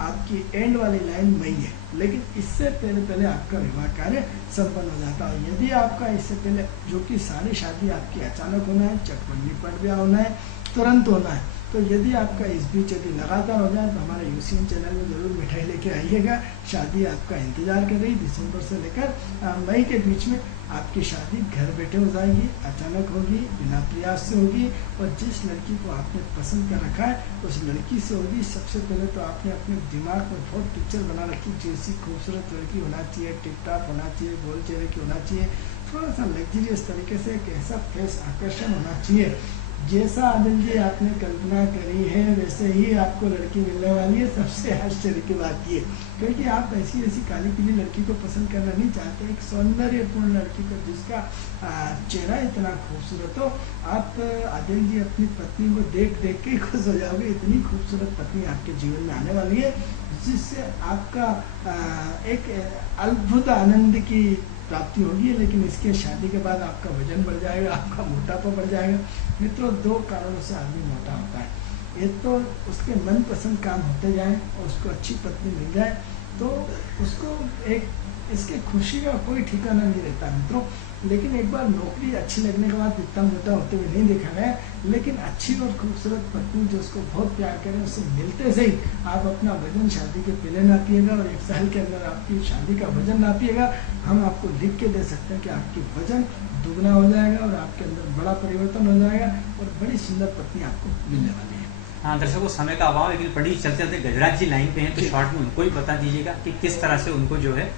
आपकी एंड वाली लाइन मई है, लेकिन इससे पहले आपका विवाह कार्य संपन्न हो जाता है। यदि आपका इससे पहले, जो कि सारी शादी आपकी अचानक होना है, चटपटी पट ब्याह होना है, तुरंत होना है, तो यदि आपका इस बीच यदि लगातार हो जाए तो हमारे यूसीएन चैनल में ज़रूर मिठाई लेके आइएगा। शादी आपका इंतजार कर रही, दिसंबर से लेकर मई के बीच में आपकी शादी घर बैठे हो जाएगी, अचानक होगी, बिना प्रयास से होगी, और जिस लड़की को आपने पसंद कर रखा है उस लड़की से होगी। सबसे पहले तो आपने अपने दिमाग में बहुत पिक्चर बना रखी, जैसी खूबसूरत लड़की होना चाहिए, टिप टॉप होना चाहिए, गोल चेहरे की होना चाहिए, थोड़ा सा लग्जरियस तरीके से एक ऐसा फेस आकर्षण होना चाहिए, जैसा आदिल जी आपने कल्पना करी है वैसे ही आपको लड़की मिलने वाली है। सबसे आश्चर्य की बात ये, क्योंकि आप ऐसी काली पीली लड़की को पसंद करना नहीं चाहते, एक सौंदर्यपूर्ण लड़की को जिसका चेहरा इतना खूबसूरत हो। आप आदिल जी अपनी पत्नी को देख के खुश हो जाओगे, इतनी खूबसूरत पत्नी आपके जीवन में आने वाली है, जिससे आपका एक अद्भुत आनंद की प्राप्ति होगी। लेकिन इसके शादी के बाद आपका वजन बढ़ जाएगा, आपका मोटापा बढ़ जाएगा। मित्रों, 2 कारणों से आदमी मोटा होता है। एक तो उसके मनपसंद काम होते जाए और उसको अच्छी पत्नी मिल जाए तो उसको एक इसके खुशी का कोई ठिकाना नहीं रहता मित्रों। लेकिन एक बार नौकरी अच्छी लगने के बाद इतना मोटा होते हुए नहीं देखा गया, लेकिन अच्छी और खूबसूरत पत्नी जो उसको बहुत प्यार करे, उससे मिलते से ही आप अपना वजन शादी के पहले नापिएगा और 1 साल के अंदर आपकी शादी का वजन नापिएगा। हम आपको लिख के दे सकते हैं कि आपकी वजन दुगना हो जाएगा और आपके अंदर बड़ा परिवर्तन हो जाएगा और बड़ी सुंदर पत्नी आपको मिलने वाली है। हाँ दर्शकों, समय का अभाव है, लेकिन पढ़ी चलते चलते गजराज जी लाइन पे हैं, तो शॉर्ट में उनको ही बता दीजिएगा कि किस तरह से उनको जो है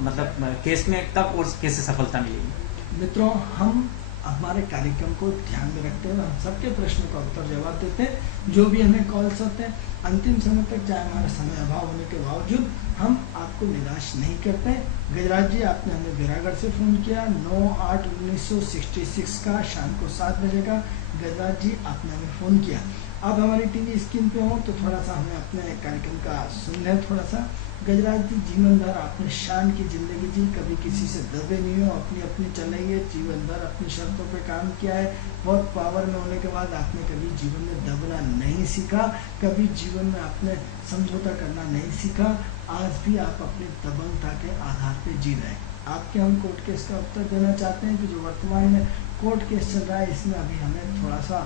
मतलब केस में कब और कैसे सफलता मिलेगी। मित्रों, हम हमारे कार्यक्रम को ध्यान में रखते हुए हम सबके प्रश्नों का उत्तर जवाब देते हैं। जो भी हमें कॉल्स होते हैं अंतिम समय तक, चाहे हमारा समय अभाव होने के बावजूद, हम आपको निराश नहीं करते। गजराज जी, आपने हमें बिरागढ़ से फ़ोन किया 9/8/1966 का शाम को 7 बजे का। गजराज जी, आपने हमें फ़ोन किया। अब हमारी टीवी स्क्रीन पे हो तो थोड़ा सा हमें अपने कार्यक्रम का सुन लें थोड़ा सा। गजराज जी, जीवन भर आपने शान की ज़िंदगी जी, कभी किसी से दबे नहीं हो, अपनी अपनी चलाई है, जीवन भर अपनी शर्तों पे काम किया है। बहुत पावर में होने के बाद आपने कभी जीवन में दबना नहीं सीखा, कभी जीवन में आपने समझौता करना नहीं सीखा। आज भी आप अपनी दबंगता के आधार पे जी रहे हैं। आपके हम कोर्ट केस का उत्तर देना चाहते हैं कि जो वर्तमान में कोर्ट केस चल रहा है, इसमें अभी हमें थोड़ा सा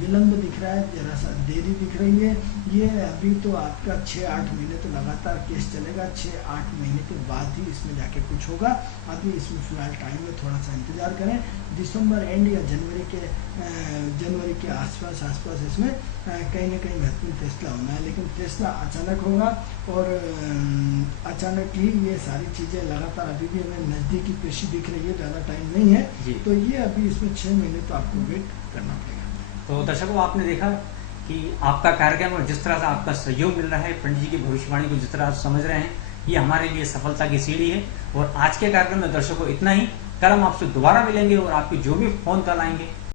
विलम्ब दिख रहा है, जरा सा देरी दिख रही है। ये अभी तो आपका 6-8 महीने तो लगातार केस चलेगा, 6-8 महीने के बाद ही इसमें जाके कुछ होगा। अभी इसमें फिलहाल टाइम में थोड़ा सा इंतजार करें। दिसंबर एंड या जनवरी के आसपास इसमें कहीं ना कहीं महत्वपूर्ण फैसला होना है, लेकिन फैसला अचानक होगा और अचानक ही ये सारी चीज़ें लगातार अभी भी हमें नज़दीकी पेशी दिख रही है, ज़्यादा टाइम नहीं है। तो ये अभी इसमें 6 महीने तो आपको वेट करना पड़ेगा। तो दर्शकों, आपने देखा कि आपका कार्यक्रम और जिस तरह से आपका सहयोग मिल रहा है, पंडित जी की भविष्यवाणी को जिस तरह आप समझ रहे हैं, ये हमारे लिए सफलता की सीढ़ी है। और आज के कार्यक्रम में दर्शकों इतना ही। कल हम आपसे दोबारा मिलेंगे और आपकी जो भी फोन कॉल आएंगे